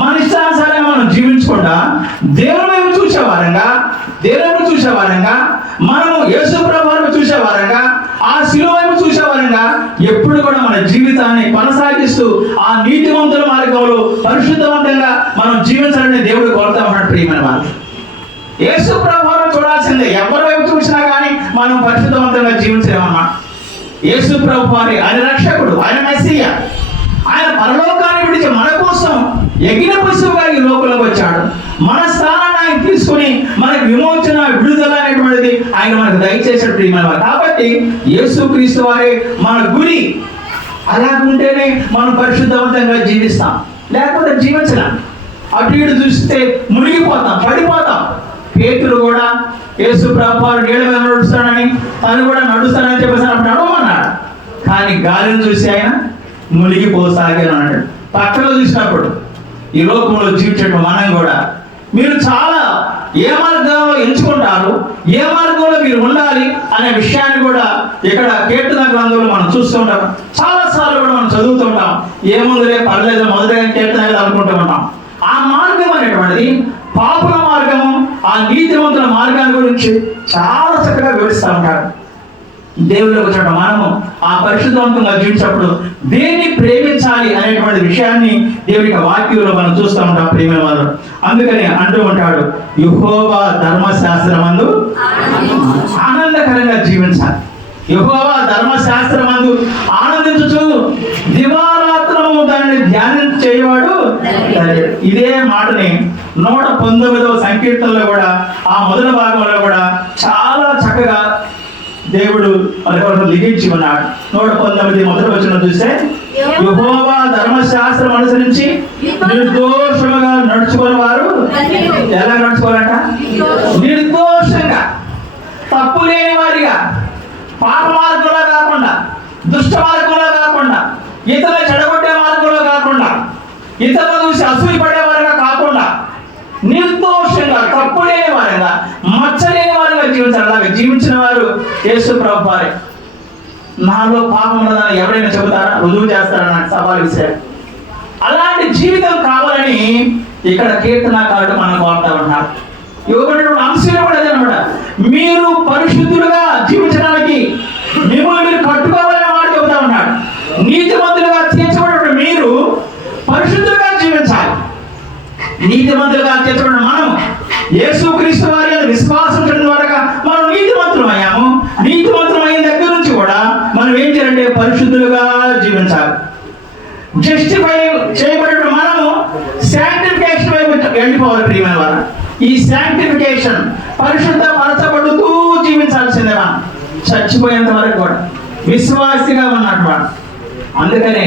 మన ఇష్టానుసారంగా మనం జీవించకుండా దేవుని వైపు చూసేవారంగా మనము యేసు ప్రభువును చూసేవారంగా, ఆ శిలువ వైపు చూసేవారంగా ఎప్పుడు కూడా మన జీవితాన్ని కొనసాగిస్తూ ఆ నీతివంతుల మార్గంలో పరిశుద్ధవంతంగా మనం జీవించాలని దేవుడు కోరుతా ఉన్నాడు. ప్రియమైన వారు, యేసు ప్రభువును చూడాల్సిందే. ఎవరి వైపు చూసినా కానీ మనం పరిశుద్ధవంతంగా జీవించలేమన్నమాట. యేసు ప్రభువు ఆయన రక్షకుడు, ఆయన మెస్సియా. ఆయన పరలోకాన్ని విడిచి మన కోసం ఎగిన పశువుగా ఈ లోకంలోకి వచ్చాడు. మన స్థానాన్ని ఆయన తీసుకుని మనకు విమోచన, విడుదల అనేటువంటిది ఆయన మనకు దయచేసాడు. ప్రియమైన వారు, కాబట్టి యేసుక్రీస్తు వారే మన గురి. అలాగుంటేనే మనం పరిశుద్ధవంతంగా జీవిస్తాం, లేకపోతే జీవించలేం. అటు ఇటు చూస్తే మునిగిపోతాం, పడిపోతాం. పేతురు కూడా యేసు ప్రభువు నీళ్ళ మీద నడుస్తానని, తను కూడా నడుస్తానని చెప్పేసి అప్పుడు నడవమన్నాడు. కానీ గాలిని చూసి ఆయన మునిగిపోసాగాను అన్నాడు. పక్కలో చూసినప్పుడు ఈ లోకంలో జీవించడం మనం కూడా మీరు చాలా ఏ మార్గంలో ఎంచుకుంటారు, ఏ మార్గంలో మీరు ఉండాలి అనే విషయాన్ని కూడా ఇక్కడ కీర్తన గ్రంథంలో మనం చూస్తూ ఉంటాం. చాలాసార్లు కూడా మనం చదువుతూ ఉంటాం. ఏముందిలే పర్లేదు, మొదటగా కీర్తన అనుకుంటూ ఉంటాం. ఆ మార్గం అనేటువంటిది పాపుల మార్గము, ఆ నీతివంతుల మార్గాన్ని గురించి చాలా చక్కగా వివరిస్తూ ఉంటారు. దేవుళ్ళకి వచ్చినప్పుడు మనము ఆ పరిశుద్ధవంతంగా జీవించినప్పుడు దేన్ని ప్రేమించాలి అనేటువంటి విషయాన్ని దేవుని యొక్క వాక్యంలో మనం చూస్తూ ఉంటాం. ప్రేమ వారు అందుకని అంటూ ఉంటాడు, యెహోవా ధర్మశాస్త్రమందు ఆనందకరంగా జీవించాలి. యెహోవా ధర్మశాస్త్రమందు ఆనందించుచు దివారాత్రము దానిని ధ్యానం చేయవాడు. ఇదే మాటని 119వ సంకీర్తనలో కూడా ఆ మొదటి భాగంలో కూడా చాలా చక్కగా దేవుడు మన కొరకు లిఖించి ఉన్నాడు. 119 మొదటి వచనం చూస్తే, యెహోవా ధర్మశాస్త్రం అనుసరించి నిర్దోషముగా నడుచుకునే వారు ఎలా నడుచుకోవాలంట? నిర్దోషంగా, తప్పు లేని వారిగా, పాప మార్గంలో కాకుండా, దుష్ట మార్గంలో కాకుండా, ఇతరులు చెడగొట్టే మార్గంలో కాకుండా, ఇతరులు చూసి అసూయపడే వారిగా కాకుండా, నిర్దోషంగా, తప్పు లేని వారిగా, మచ్చలేని వారిగా జీవించాలి. అలాగే జీవించిన వారు యేసు ప్రభువు వారే. నాలో పాపం ఉన్నదని ఎవరైనా చెబుతారా? రుజువు చేస్తారా? నాకు సవాల్ విసిరారు. అలాంటి జీవితం కావాలని ఇక్కడ కీర్తనకారుడు మనం కోరుతా ఉన్నాడు. ఇవ్వబడినటువంటి అంశం కూడా అదేనమాట. మీరు పరిశుద్ధులుగా జీవించడానికి మిమ్మల్ని మీరు కట్టుకోవాలని వాడు చెబుతా ఉన్నాడు. నీతిమంతులుగా తీర్చబడిన మీరు పరిశుద్ధులుగా జీవించాలి. నీతిమంతులుగా తీర్చబడిన మనం యేసుక్రీస్తు వారి విశ్వాసం ద్వారా మనం నీతిమంతులం అయ్యాము. నీతిమంతులం అయిన దగ్గర నుంచి కూడా మనం ఏం చేయాలంటే పరిశుద్ధులుగా జీవించాలి. జస్టిఫై చేయబడిన మనము శాంక్టిఫికేషన్ వైపు వెళ్ళిపోవాలి. ప్రియమైన వారు, ఈ శాంక్టిఫికేషన్ పరిశుద్ధపరచబడుతూ జీవించాల్సిందే. మనం చచ్చిపోయేంత వరకు కూడా విశ్వాసిగా ఉన్నటువంటి. అందుకనే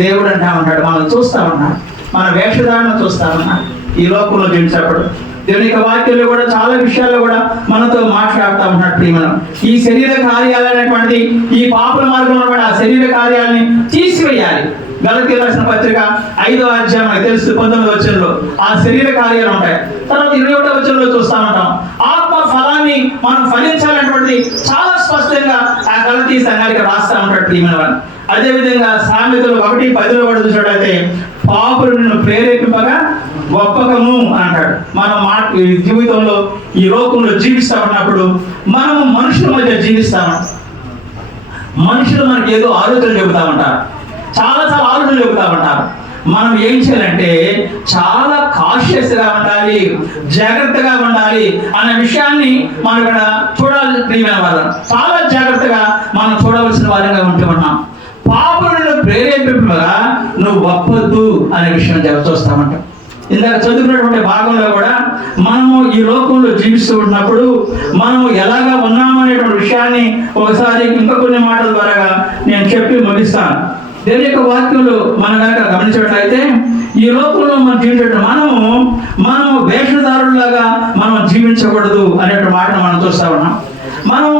దేవుడు అంటా ఉంటాడు, మనం చూస్తా ఉన్నాడు, మన వేషధారణ చూస్తా ఉన్నాడు. ఈ లోకంలో జీవించినప్పుడు దేవుని యొక్క వాక్యంలో కూడా చాలా విషయాల్లో కూడా మనతో మాట్లాడుతూ ఉన్నాడు. ప్రియమనం ఈ శరీర కార్యాలు అనేటువంటిది, ఈ పాపుల మార్గంలో కూడా ఆ శరీర కార్యాలని తీసివేయాలి. గలతీయులకు రాసిన పత్రిక 5వ అధ్యాయం మనకు తెలుసు 19వ వచనంలో ఆ శరీర కార్యాలు ఉంటాయి. తర్వాత 21వ వచనంలో చూస్తా ఉంటాం ఆత్మ ఫలాన్ని మనం ఫలించాలనేటువంటిది చాలా స్పష్టంగా ఆ గలతీ సంఘానికి రాస్తా ఉంటాడు ప్రియమైన వారు. అదేవిధంగా సామెతలు 1:10 కూడా చూసినట్లయితే పాపులు నిన్ను ప్రేరేపింపగా గొప్పకము అంటాడు. మనం జీవితంలో ఈ లోకంలో జీవిస్తా ఉన్నప్పుడు మనము మనుషుల మధ్య జీవిస్తాము. మనుషులు మనకి ఏదో ఆలోచనలు చెబుతా ఉంటారు, చాలా ఆలోచనలు చెబుతా ఉంటారు. మనం ఏం చేయాలంటే చాలా కాషియస్గా ఉండాలి, జాగ్రత్తగా ఉండాలి అనే విషయాన్ని మనం ఇక్కడ చూడాలి ప్రియమైన వారు. చాలా జాగ్రత్తగా మనం చూడవలసిన వారిగా ఉంటూ ఉన్నాం. పాపులను ప్రేరేపింపగా నువ్వు ఒప్పొద్దు అనే విషయం చూస్తామంట. ఇందాక చదువుకున్నటువంటి భాగంలో కూడా మనము ఈ లోకంలో జీవిస్తూ ఉన్నప్పుడు మనము ఎలాగా ఉన్నామనేటువంటి విషయాన్ని ఒకసారి ఇంకా కొన్ని మాటల ద్వారా నేను చెప్పి ముగిస్తాను. దేవుని యొక్క వాక్యంలో మనం కనుక గమనించినట్లయితే ఈ లోకంలో మనం జీవించడం మనము వేషధారులాగా మనం జీవించకూడదు అనేటువంటి మాటను మనం చూస్తా ఉన్నాం. మనం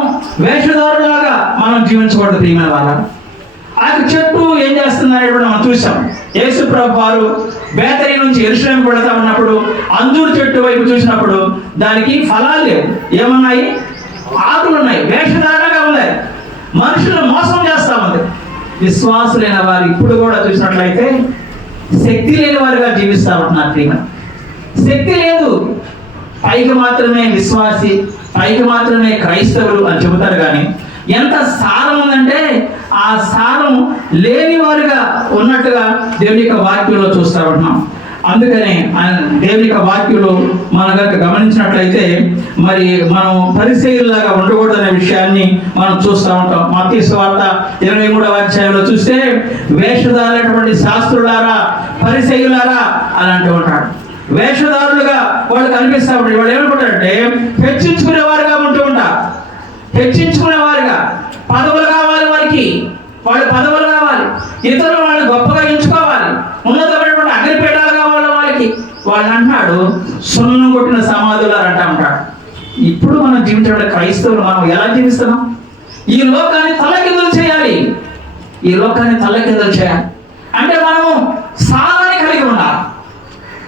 వేషధారులాగా మనం జీవించకూడదు ప్రియమైన వాళ్ళ. ఆ చెట్టు ఏం చేస్తుందని మనం చూసాం. యేసు ప్రభు వారు బేతరీ నుంచి యెరూషలేము వెళతా ఉన్నప్పుడు అంజూరు చెట్టు వైపు చూసినప్పుడు దానికి ఫలాలు లేవు. ఏమన్నాయి? ఆకులు ఉన్నాయి, వేషధారణగా ఉన్నాయి, మనుషులను మోసం చేస్తా ఉంది. విశ్వాసులైన వారు ఇప్పుడు కూడా చూసినట్లయితే శక్తి లేని వారుగా జీవిస్తా ఉంటున్నారు ప్రియమ. శక్తి లేదు, పైకి మాత్రమే విశ్వాసి, పైకి మాత్రమే క్రైస్తవులు అని చెబుతారు. కానీ ఎంత సారం ఉందంటే ఆ సారం లేని వారుగా ఉన్నట్టుగా దేవుని యొక్క వాక్యంలో చూస్తూ ఉంటున్నాం. అందుకనే దేవుని యొక్క వాక్యంలో మనం కనుక గమనించినట్లయితే మరి మనం పరిసయ్యులాగా ఉండకూడదు అనే విషయాన్ని మనం చూస్తూ ఉంటాం. మత్తయి సువార్త 23వ అధ్యాయంలో చూస్తే వేషధారులైనటువంటి శాస్త్రులారా, పరిసయ్యులారా అని అంటూ ఉంటాడు. వేషధారులుగా వాళ్ళు కనిపిస్తూ ఉంటారు. వాళ్ళు ఏమనుకుంటారంటే హెచ్చించుకునేవారుగా ఉంటూ ఉంటారు. హెచ్చించుకునేవారుగా పదవులు కావాలి వారికి, వాళ్ళు పదవులు కావాలి, ఇతరులు వాళ్ళు గొప్పగా ఎంచుకోవాలి, ఉన్నతమైనటువంటి అగ్నిపీఠాలు కావాలి వారికి. వాళ్ళు అంటున్నాడు సున్నం కొట్టిన సమాధులు అంటా ఉంటాడు. ఇప్పుడు మనం జీవించే క్రైస్తవులు మనం ఎలా జీవిస్తున్నాం? ఈ లోకాన్ని తలకిందులు చేయాలి. ఈ లోకాన్ని తలకిందులు చేయాలి అంటే మనము సారాన్ని కలిగి ఉండాలి.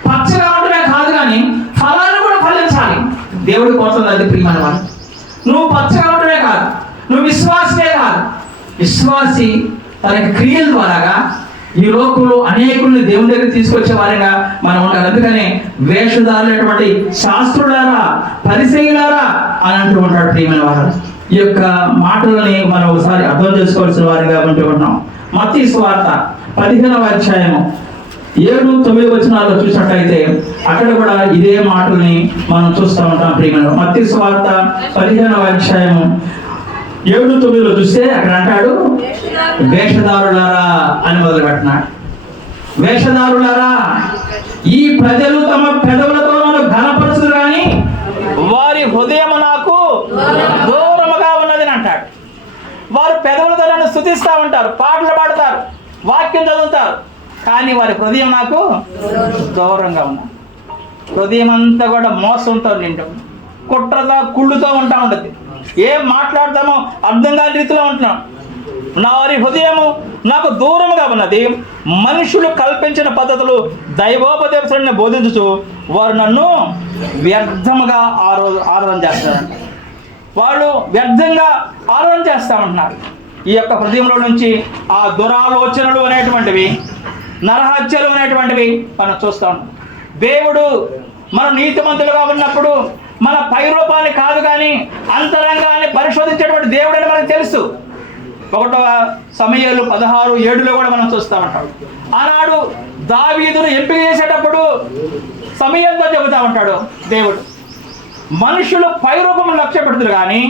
పచ్చగా ఉండడమే కాదు కానీ ఫలాన్ని కూడా ఫలించాలి. దేవుడి కోసం అది ప్రియమైన వాళ్ళు. నువ్వు పచ్చగా ఉండడమే కాదు, నువ్వు విశ్వాసమే కాదు, విశ్వాసి తన క్రియల ద్వారాగా ఈ లోకంలో అనేకుల్ని దేవుని దగ్గర తీసుకొచ్చే వారిగా మనం ఉండాలి. అందుకనే వేషధారులైనటువంటి శాస్త్రులారా, పరిసయ్యులారా అని అంటూ ఉంటాడు ప్రియమైన వారు. ఈ యొక్క మాటలని మనం ఒకసారి అర్థం చేసుకోవాల్సిన వారిగా ఉంటూ ఉన్నాం. మత్తయి సువార్త 15వ అధ్యాయము 7-9 వచనాల్లో చూసినట్లయితే అక్కడ కూడా ఇదే మాటల్ని మనం చూస్తూ ఉంటాం ప్రియమైన. మత్తయి సువార్త 15వ అధ్యాయము 7-9లో చూస్తే అక్కడ అంటాడు వేషధారులారా అని మొదలు పెట్టినాడు. వేషధారులారా, ఈ ప్రజలు తమ పెదవులతో నన్ను ఘనపరచుదు కానీ వారి హృదయం నాకు దూరముగా ఉన్నది అంటాడు. వారు పెదవులతో నన్ను స్తుతిస్తూ ఉంటారు, పాటలు పాడతారు, వాక్యం చదువుతారు, కానీ వారి హృదయం నాకు దూరంగా ఉన్నది. హృదయం అంతా కూడా మోసంతో నిండు, కుట్రతో కుళ్ళుతో ఉంటా ఉంటుంది. ఏం మాట్లాడతామో అర్థం కాని రీతిలో ఉంటున్నాం. వారి హృదయము నాకు దూరంగా ఉన్నది. మనుషులు కల్పించిన పద్ధతులు దైవోపదేశాన్ని బోధించుచు వారు నన్ను వ్యర్థముగా ఆరాధన చేస్తారంట. వాళ్ళు వ్యర్థంగా ఆరాధన చేస్తామంటున్నారు. ఈ యొక్క హృదయంలో నుంచి ఆ దురాలోచనలు అనేటువంటివి, నరహత్యలు అనేటువంటివి మనం చూస్తూ ఉంటాం. దేవుడు మనం నీతిమంతులుగా ఉన్నప్పుడు మన పై రూపాన్ని కాదు కానీ అంతరంగాన్ని పరిశోధించేటువంటి దేవుడు అని మనకు తెలుసు. 1వ సమూయేలు 16:7లో కూడా మనం చూస్తూ ఉంటాం. ఆనాడు దావీదును ఎంపిక చేసేటప్పుడు సమూయేలుతో చెబుతా ఉంటాడు దేవుడు, మనుషులు పై రూపమును లక్ష్య పెడుతురు కానీ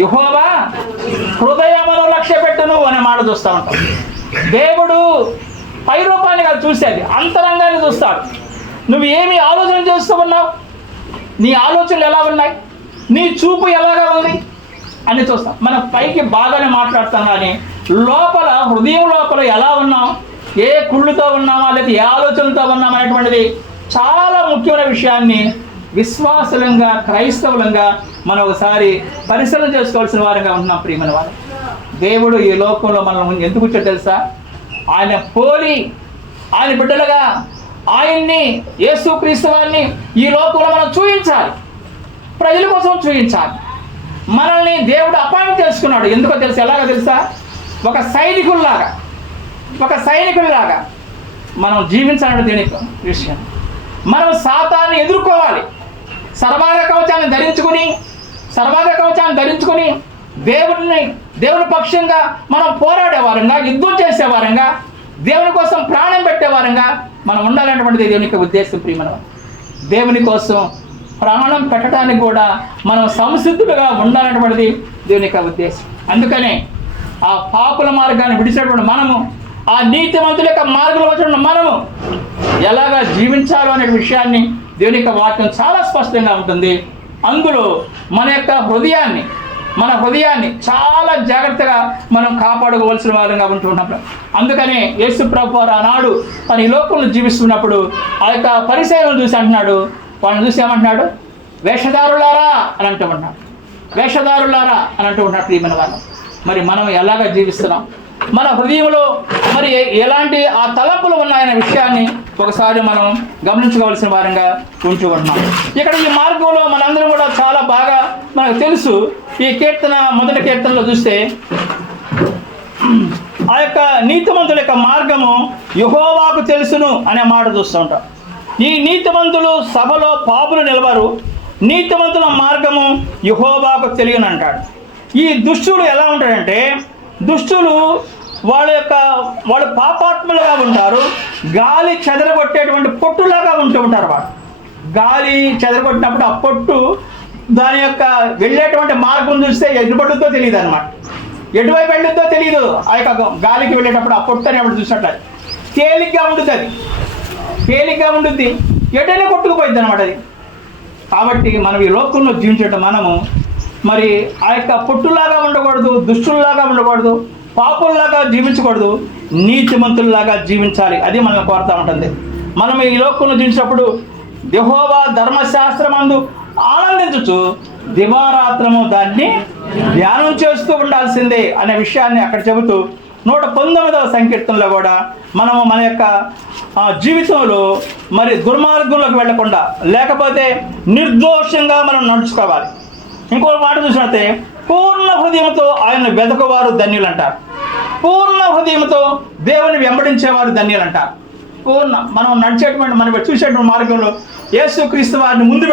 యెహోవా హృదయమును లక్ష్య పెట్టును అనే మాట చూస్తూ ఉంటాం. దేవుడు పై రూపాన్ని కాదు చూసేది, అంతరంగాన్ని చూస్తాడు. నువ్వు ఏమి ఆలోచన చేస్తూ ఉన్నావు, నీ ఆలోచనలు ఎలా ఉన్నాయి, నీ చూపు ఎలాగా ఉంది అని చూస్తాం. మనం పైకి బాగానే మాట్లాడతాం కానీ లోపల, హృదయం లోపల ఎలా ఉన్నాం, ఏ కుళ్ళుతో ఉన్నామా లేదా ఏ ఆలోచనలతో ఉన్నాం అనేటువంటిది చాలా ముఖ్యమైన విషయాన్ని విశ్వాసులంగా, క్రైస్తవులంగా మనం ఒకసారి పరిశీలన చేసుకోవాల్సిన వారిగా ఉన్నాం ప్రియమైన వారు. దేవుడు ఈ లోకంలో మనం ఎందుకు వచ్చాడో తెలుసా? ఆయన పోలి ఆయన బిడ్డలుగా ఆయన్ని యేసుక్రీస్తు వారిని ఈ లోకంలో మనం చూపించాలి, ప్రజల కోసం చూపించాలి. మనల్ని దేవుడు అపాయింట్ చేసుకున్నాడు. ఎందుకో తెలుసు, ఎలాగో తెలుసా? ఒక సైనికుల్లాగా మనం జీవించాలంటే దీనికి విషయం. మనం సాతాన్ని ఎదుర్కోవాలి. సర్వాంగ కవచాన్ని ధరించుకుని దేవుని పక్షంగా మనం పోరాడేవారంగా, యుద్ధం చేసేవారంగా, దేవుని కోసం ప్రాణం పెట్టేవారంగా మనం ఉండాలనేటువంటిది దేవుని యొక్క ఉద్దేశం. ప్రియమైన దేవుని కోసం ప్రాణం పెట్టడానికి కూడా మనం సంసిద్ధులుగా ఉండాలనేటువంటిది దేవుని యొక్క ఉద్దేశం. అందుకనే ఆ పాపుల మార్గాన్ని విడిచినటువంటి మనము, ఆ నీతిమంతుల యొక్క మార్గంలో వచ్చిన మనము ఎలాగా జీవించాలో అనే విషయాన్ని దేవుని యొక్క వాక్యం చాలా స్పష్టంగా ఉంటుంది. అందులో మన హృదయాన్ని చాలా జాగ్రత్తగా మనం కాపాడుకోవాల్సిన వారంగా ఉంటున్నప్పుడు, అందుకనే యేసు ప్రభువు వారు ఆనాడు తన ఈ లోకంలో జీవిస్తున్నప్పుడు ఆ యొక్క పరిసయ్యులను చూసి అంటున్నాడు, వాళ్ళని చూసి ఏమంటున్నాడు? వేషధారులారా అని అంటూ ఉన్నాడు. ప్రియమైన వాళ్ళు, మరి మనం ఎలాగ జీవిస్తున్నాం? మన హృదయంలో మరి ఎలాంటి ఆ తలంపులు ఉన్నాయనే విషయాన్ని ఒకసారి మనం గమనించుకోవాల్సిన వారంగా ఉంటూ ఉంటున్నాం. ఇక్కడ ఈ మార్గంలో మనందరం కూడా చాలా బాగా మనకు తెలుసు. ఈ కీర్తన, మొదటి కీర్తనలో చూస్తే ఆ యొక్క నీతిమంతుల యొక్క మార్గము యెహోవాకు తెలుసును అనే మాట చూస్తూ ఉంటాం. ఈ నీతిమంతులు సభలో పాపులు నిలవరు, నీతిమంతుల మార్గము యెహోవాకు తెలియను అంటాడు. ఈ దుష్టులు ఎలా ఉంటాడంటే, దుష్టులు వాళ్ళు పాపాత్ములుగా ఉంటారు. గాలి చెదరగొట్టేటువంటి పొట్టులాగా ఉంటూ ఉంటారు. వాళ్ళు గాలి చెదరగొట్టినప్పుడు ఆ పొట్టు దాని యొక్క వెళ్ళేటువంటి మార్గం చూస్తే ఎటుపడుతో తెలియదు అనమాట. ఎటువైపు వెళ్ళుద్దో తెలియదు. ఆ యొక్క గాలికి వెళ్ళేటప్పుడు ఆ పొట్టు అనేప్పుడు చూసినట్టు తేలిగ్గా ఉంటుంది, ఎటైనా కొట్టుకుపోయింది అనమాట అది. కాబట్టి మనం ఈ లోకంలో జీవించడం మనము మరి ఆ యొక్క పొట్టులాగా ఉండకూడదు, దుష్టుల్లాగా ఉండకూడదు, పాపుల్లాగా జీవించకూడదు, నీతిమంతుల్లాగా జీవించాలి. అది మనల్ని కోరుతూ ఉంటుంది. మనం ఈ లోకంలో జీవించినప్పుడు యెహోవా ధర్మశాస్త్రమందు ఆనందించు దివారాత్రము దాన్ని ధ్యానం చేస్తూ ఉండాల్సిందే అనే విషయాన్ని అక్కడ చెబుతూ 119వ సంకీర్తనలో కూడా మనము మన యొక్క జీవితంలో మరి దుర్మార్గంలోకి వెళ్లకుండా, లేకపోతే నిర్దోషంగా మనం నడుచుకోవాలి. ఇంకో మాట చూసినట్టే పూర్ణ హృదయంతో ఆయన వెదకువారు ధన్యులు అంటారు. పూర్ణ హృదయంతో దేవుని వెంబడించేవారు ధన్యులు అంటారు. మనం నడిచేటువంటి, మనం చూసేటువంటి మార్గంలో యేసుక్రీస్తు వారిని ముందు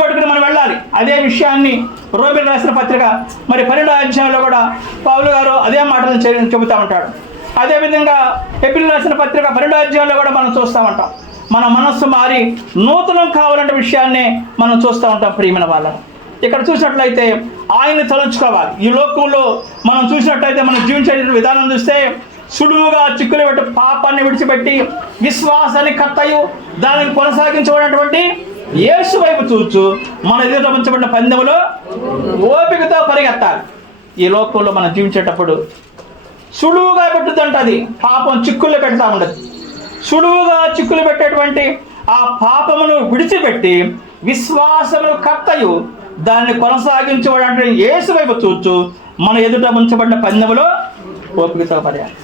పెట్టుకుని మనం వెళ్ళాలి. అదే విషయాన్ని రోమీయులకు రాసిన పత్రిక మరి 12వ అధ్యాయంలో కూడా పౌలు గారు అదే మాటలు చెబుతూ ఉంటాడు. అదేవిధంగా హెబ్రీయులకు రాసిన పత్రిక 12వ అధ్యాయంలో కూడా మనం చూస్తూ ఉంటాం. మన మనస్సు మారి నూతనం కావాలంటే విషయాన్నే మనం చూస్తూ ఉంటాం. ప్రియమైన వాళ్ళని ఇక్కడ చూసినట్లయితే ఆయన్ని తలుచుకోవాలి. ఈ లోకంలో మనం చూసినట్లయితే మనం జీవించే విధానం చూస్తే సులువుగా చిక్కులు పెట్టి పాపాన్ని విడిచిపెట్టి విశ్వాసాన్ని కర్తయు దానిని కొనసాగించబడినటువంటి యేసు వైపు చూచు మన ఎదుట ఉంచబడిన పందెంలో ఓపికతో పరిగెత్తాలి. ఈ లోకంలో మనం జీవించేటప్పుడు సులువుగా పెట్టుదంట, అది పాపం చిక్కుల్లో పెడతా ఉండదు. సులువుగా చిక్కులు పెట్టేటువంటి ఆ పాపమును విడిచిపెట్టి విశ్వాసమును కర్తయు దాన్ని కొనసాగించబడిన యేసు వైపు చూచు మన ఎదుట ఉంచబడిన పందెంలో ఓపికతో పరిగెత్తాలి.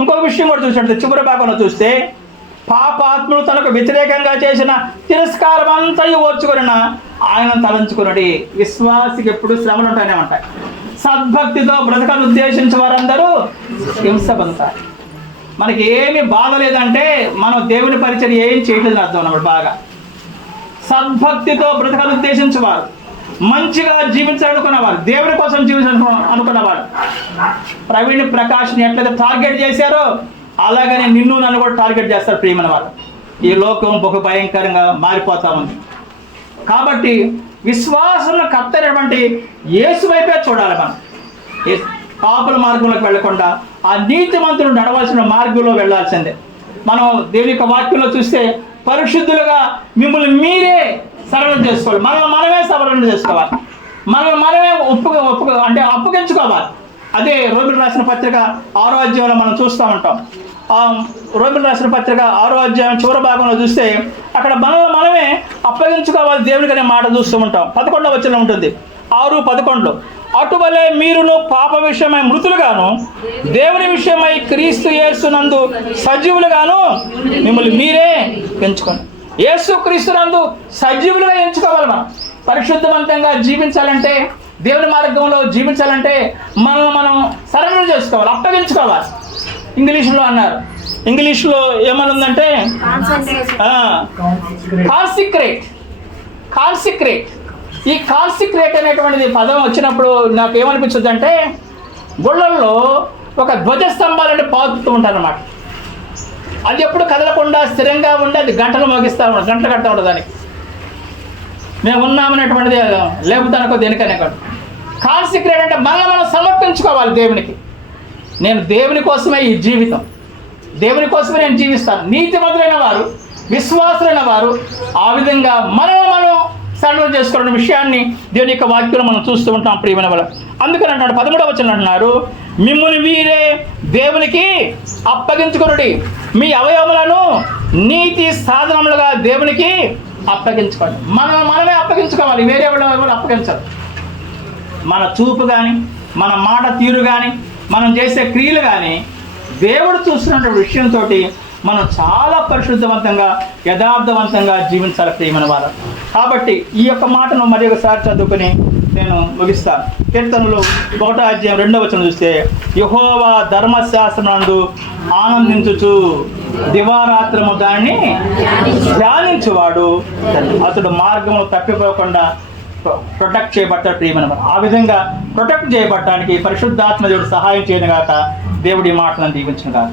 ఇంకొక విషయం కూడా చూసినట్టు చివరి భాగంలో చూస్తే పాపాత్ములు తనకు వ్యతిరేకంగా చేసిన తిరస్కారం అంతా ఓర్చుకొనిన ఆయన తలంచుకున్నది. విశ్వాసికి ఎప్పుడు శ్రమలు ఉంటానే ఉంటాయి. సద్భక్తితో బ్రతకాలను ఉద్దేశించే వారందరూ హింస పొందుతారు. మనకి ఏమి బాధ లేదంటే మనం దేవుని పరిచర్య ఏం చేయట్లేదు అర్థం అన్నమాట. బాగా సద్భక్తితో బ్రతకాలను ఉద్దేశించేవారు, మంచిగా జీవించాలనుకున్నవారు, దేవుని కోసం జీవించాలనుకున్నవారు ప్రవీణ్ ప్రకాష్ని ఎట్లయితే టార్గెట్ చేశారో అలాగనే నిన్ను నన్ను కూడా టార్గెట్ చేస్తారు. ప్రియమైన వాళ్ళు, ఈ లోకం బహు భయంకరంగా మారిపోతా ఉంది. కాబట్టి విశ్వాసంలో కర్తైనటువంటి యేసు వైపే చూడాలి. మనం పాపుల మార్గంలోకి వెళ్లకుండా ఆ నీతిమంతులు నడవాల్సిన మార్గంలో వెళ్లాల్సిందే. మనం దేవుని యొక్క వాక్యంలో చూస్తే పరిశుద్ధులుగా మిమ్మల్ని మీరే సరళం చేసుకోవాలి, మనమే సవరణ చేసుకోవాలి, మనమే అప్పగించుకోవాలి. అదే రోమిలకు రాసిన పత్రిక 6వ అధ్యాయంలో మనం చూస్తూ ఉంటాం. రోమిలకు రాసిన పత్రిక 6వ అధ్యాయం చివరి భాగంలో చూస్తే అక్కడ మనమే అప్పగించుకోవాలి దేవునికి అనే మాట చూస్తూ ఉంటాం. 11వ వచనం ఉంటుంది, 6:11. అటువలే మీరును పాప విషయమై మృతులుగాను దేవుని విషయమై క్రీస్తు యేసునందు సజీవులుగాను మిమ్మల్ని మీరే ఎంచుకోండి. యేసు క్రీస్తునందు సజీవులుగా ఎంచుకోవాలి. మనం పరిశుద్ధవంతంగా జీవించాలంటే, దేవుని మార్గంలో జీవించాలంటే మనం సరెండర్ చేసుకోవాలి, అప్పగించుకోవాలి. ఇంగ్లీష్లో అన్నారు, ఇంగ్లీష్లో ఏమనుందంటే కాన్సిక్రేట్. ఈ కాన్సిక్రేట్ అనేటువంటిది పదం వచ్చినప్పుడు నాకు ఏమనిపించదు అంటే, గుళ్ళల్లో ఒక ధ్వజస్తంభాలని పాతుతూ ఉంటారన్నమాట. అది ఎప్పుడు కదలకుండా స్థిరంగా ఉండి అది గంటలు మోగిస్తూ ఉండదు, గంటలు కడతా ఉండదు. దానికి మేము ఉన్నామనేటువంటిది లేపుతానుకో దేనికనే కాదు. కాన్సిక్రేట్ అంటే మనం సమర్పించుకోవాలి దేవునికి. నేను దేవుని కోసమే ఈ జీవితం, దేవుని కోసమే నేను జీవిస్తాను. నీతిమంతులైన వారు, విశ్వాసులైన వారు ఆ విధంగా మనం సరెండర్ చేసుకోవాలనే విషయాన్ని దేవుని యొక్క వాక్యంలో మనం చూస్తూ ఉంటాం ప్రియమైన వాళ్ళ. అందుకని అంటాడు 13వ వచనం అంటున్నారు, మిమ్మల్ని వీరే దేవునికి అప్పగించుకొనుడి, మీ అవయవములను నీతి సాధనములుగా దేవునికి అప్పగించుకోండి. మనమే అప్పగించుకోవాలి, వేరే వాళ్ళు అప్పగించాలి. మన చూపు కానీ, మన మాట తీరు కానీ, మనం చేసే క్రియలు కానీ దేవుడు చూస్తున్న విషయంతో మనం చాలా పరిశుద్ధవంతంగా, యథార్థవంతంగా జీవించాలి ప్రియమైన వారు. కాబట్టి ఈ యొక్క మాటను మరి ఒకసారి చదువుకొని నేను ముగిస్తాను. కీర్తనలు 1వ అధ్యాయం 2వ వచనం చూస్తే, యెహోవా ధర్మశాస్త్రమునందు ఆనందించుచు దివారాత్రము దాన్ని ధ్యానించువాడు అతడు మార్గంలో తప్పిపోకుండా ప్రొటెక్ట్ చేయబడతాడు ప్రియమైన. ఆ విధంగా ప్రొటెక్ట్ చేయబడటానికి పరిశుద్ధాత్మ దేవుడు సహాయం చేయను గాక. దేవుడి మాటలను దీవించును గాక.